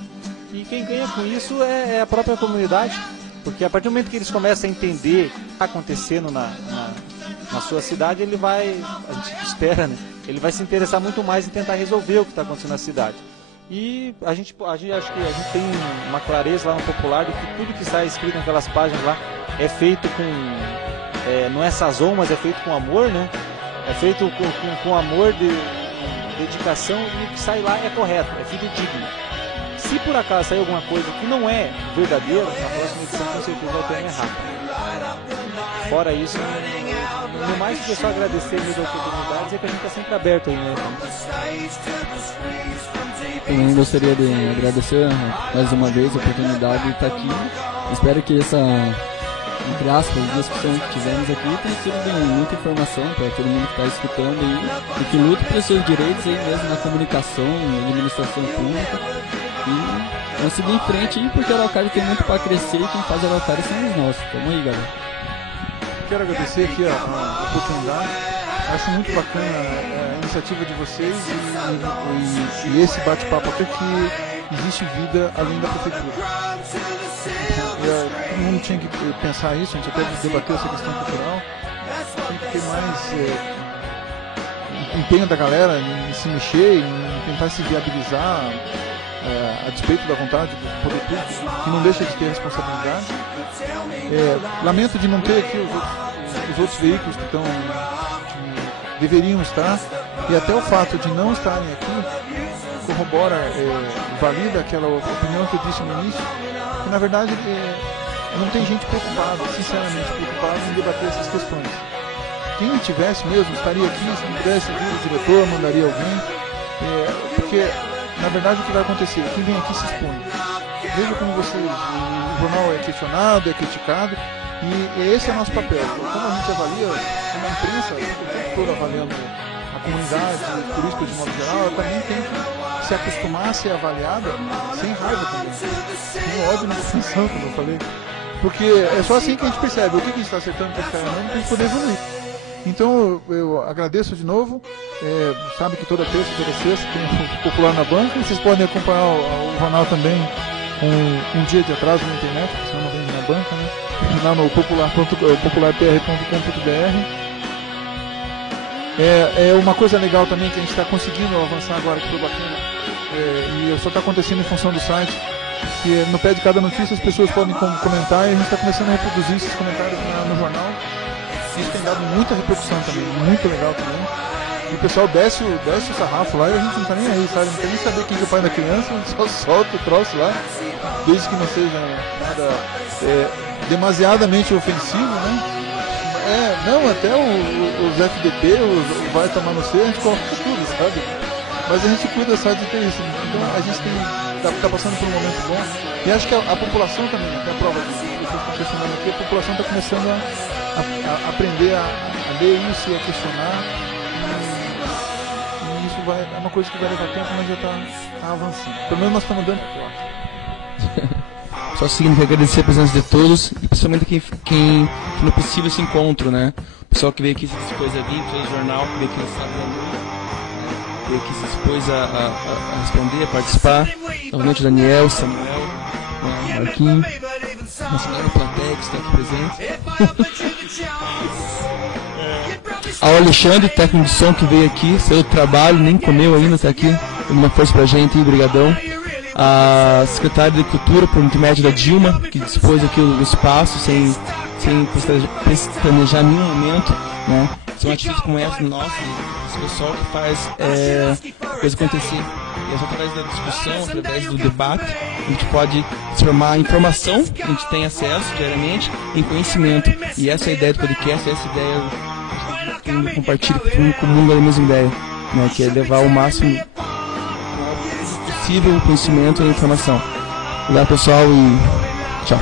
E quem ganha com isso é a própria comunidade, porque a partir do momento que eles começam a entender o que está acontecendo na sua cidade, a gente espera, né? Ele vai se interessar muito mais em tentar resolver o que está acontecendo na cidade. E a gente acho que a gente tem uma clareza lá no popular de que tudo que está escrito naquelas páginas lá é feito não é sazon, mas é feito com amor, né? É feito com amor, dedicação, e o que sai lá é correto, é fidedigno. Se por acaso sair alguma coisa que não é verdadeira, na próxima edição com certeza vai ter errado. Fora isso, no mais que eu só agradecer as oportunidades é que a gente está sempre aberto aí, né? Também gostaria de agradecer mais uma vez a oportunidade de estar aqui. Espero que essa, entre aspas, discussão que tivemos aqui tenha sido de muita informação para todo mundo que está escutando aí, e que lute pelos seus direitos aí mesmo na comunicação, na administração pública. E Vamos seguir em frente aí, porque a Araucária tem muito pra crescer e quem faz a Araucária somos nós. Tamo aí, galera. Quero agradecer aqui a oportunidade. Acho muito bacana a iniciativa de vocês e esse bate-papo aqui, que existe vida além da prefeitura. Todo mundo tinha que pensar isso, a gente até debateu essa questão cultural. Tem que ter mais empenho da galera em se mexer, em tentar se viabilizar a despeito da vontade do poder público, que não deixa de ter responsabilidade. Lamento de não ter aqui os outros veículos que deveriam estar, e até o fato de não estarem aqui corrobora, valida aquela opinião que eu disse no início, que na verdade não tem gente preocupada, sinceramente preocupada em debater essas questões. Quem tivesse mesmo estaria aqui, se não pudesse vir o diretor, mandaria alguém, porque na verdade o que vai acontecer? Quem vem aqui se expõe. Veja como vocês, o jornal é questionado, é criticado, e esse é o nosso papel. Como a gente avalia, como a imprensa, o tempo todo avaliando a comunidade turística de modo geral, ela também tem que se acostumar a ser avaliada sem raiva também. Sem ódio na função, como eu falei. Porque é só assim que a gente percebe o que a gente está acertando, o que está errando, para a gente poder evoluir. Então eu agradeço de novo. Sabe que toda terça, toda sexta tem o Popular na Banca. Vocês podem acompanhar o jornal também com um dia de atraso na internet, porque senão não vem na banca, né? Lá no popularpr.com.br. É uma coisa legal também que a gente está conseguindo avançar agora, que foi bacana, e só está acontecendo em função do site, que no pé de cada notícia as pessoas podem comentar, e a gente está começando a reproduzir esses comentários no jornal. Isso tem dado muita repercussão também, muito legal também. E o pessoal desce o sarrafo lá e a gente não tá nem aí, sabe? Não quer nem saber quem é o pai da criança, a gente só solta o troço lá, desde que não seja nada demasiadamente ofensivo, né? Não, até os FDP, o vai tomar no C, a gente coloca tudo, sabe? Mas a gente cuida só de ter isso. Então a gente tá passando por um momento bom. E acho que a população também, é a prova disso, vocês estão questionando aqui, a população está começando a aprender a ler isso e a questionar. E isso é uma coisa que vai levar tempo, mas já está avançando. Pelo menos nós estamos dando para lá. Só seguindo, agradecer a presença de todos, e principalmente quem não possível esse encontro, né? O pessoal que veio aqui se dispôs a vir, fez o jornal, que veio aqui no sábado à noite, veio aqui se dispôs a responder, a participar. Novamente o Daniel, Samuel, Marquinhos, a senhora plateia que está aqui presente. Ao Alexandre, técnico de som, que veio aqui, saiu do trabalho, nem comeu ainda, está aqui, dando uma força pra gente, brigadão. A secretária de Cultura, por intermédio da Dilma, que dispôs aqui o espaço sem planejar nenhum momento, né? São atitudes como essa nossa, esse pessoal que faz a coisa acontecer. E é só através da discussão, através do debate, a gente pode transformar informação, que a gente tem acesso diariamente, em conhecimento. E essa é a ideia do podcast, essa é a ideia que a gente compartilha com o mundo a mesma ideia, né? Que é levar o máximo possível o conhecimento e a informação. Obrigado, pessoal, e tchau.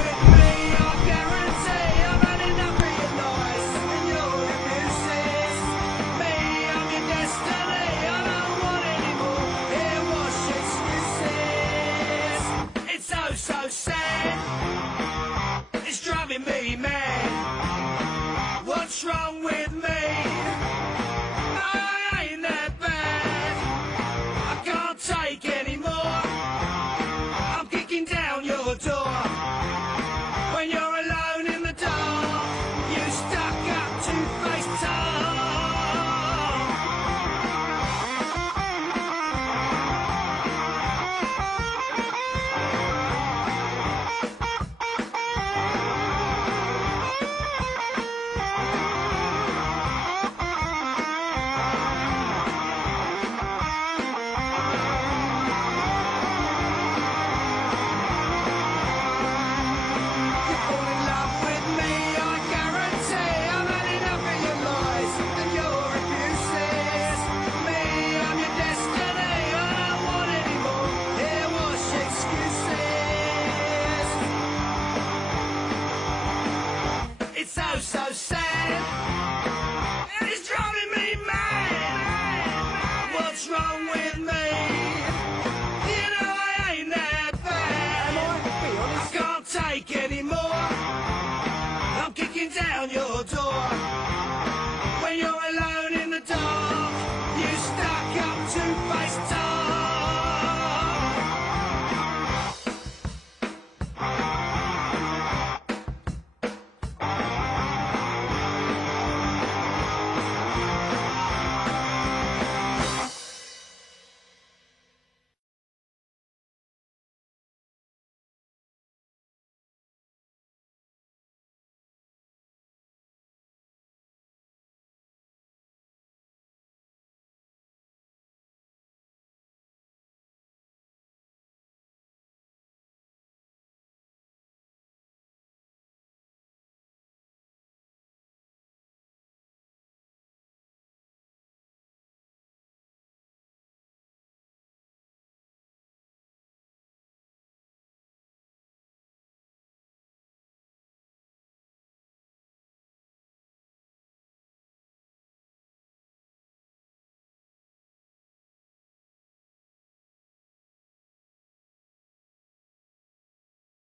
door.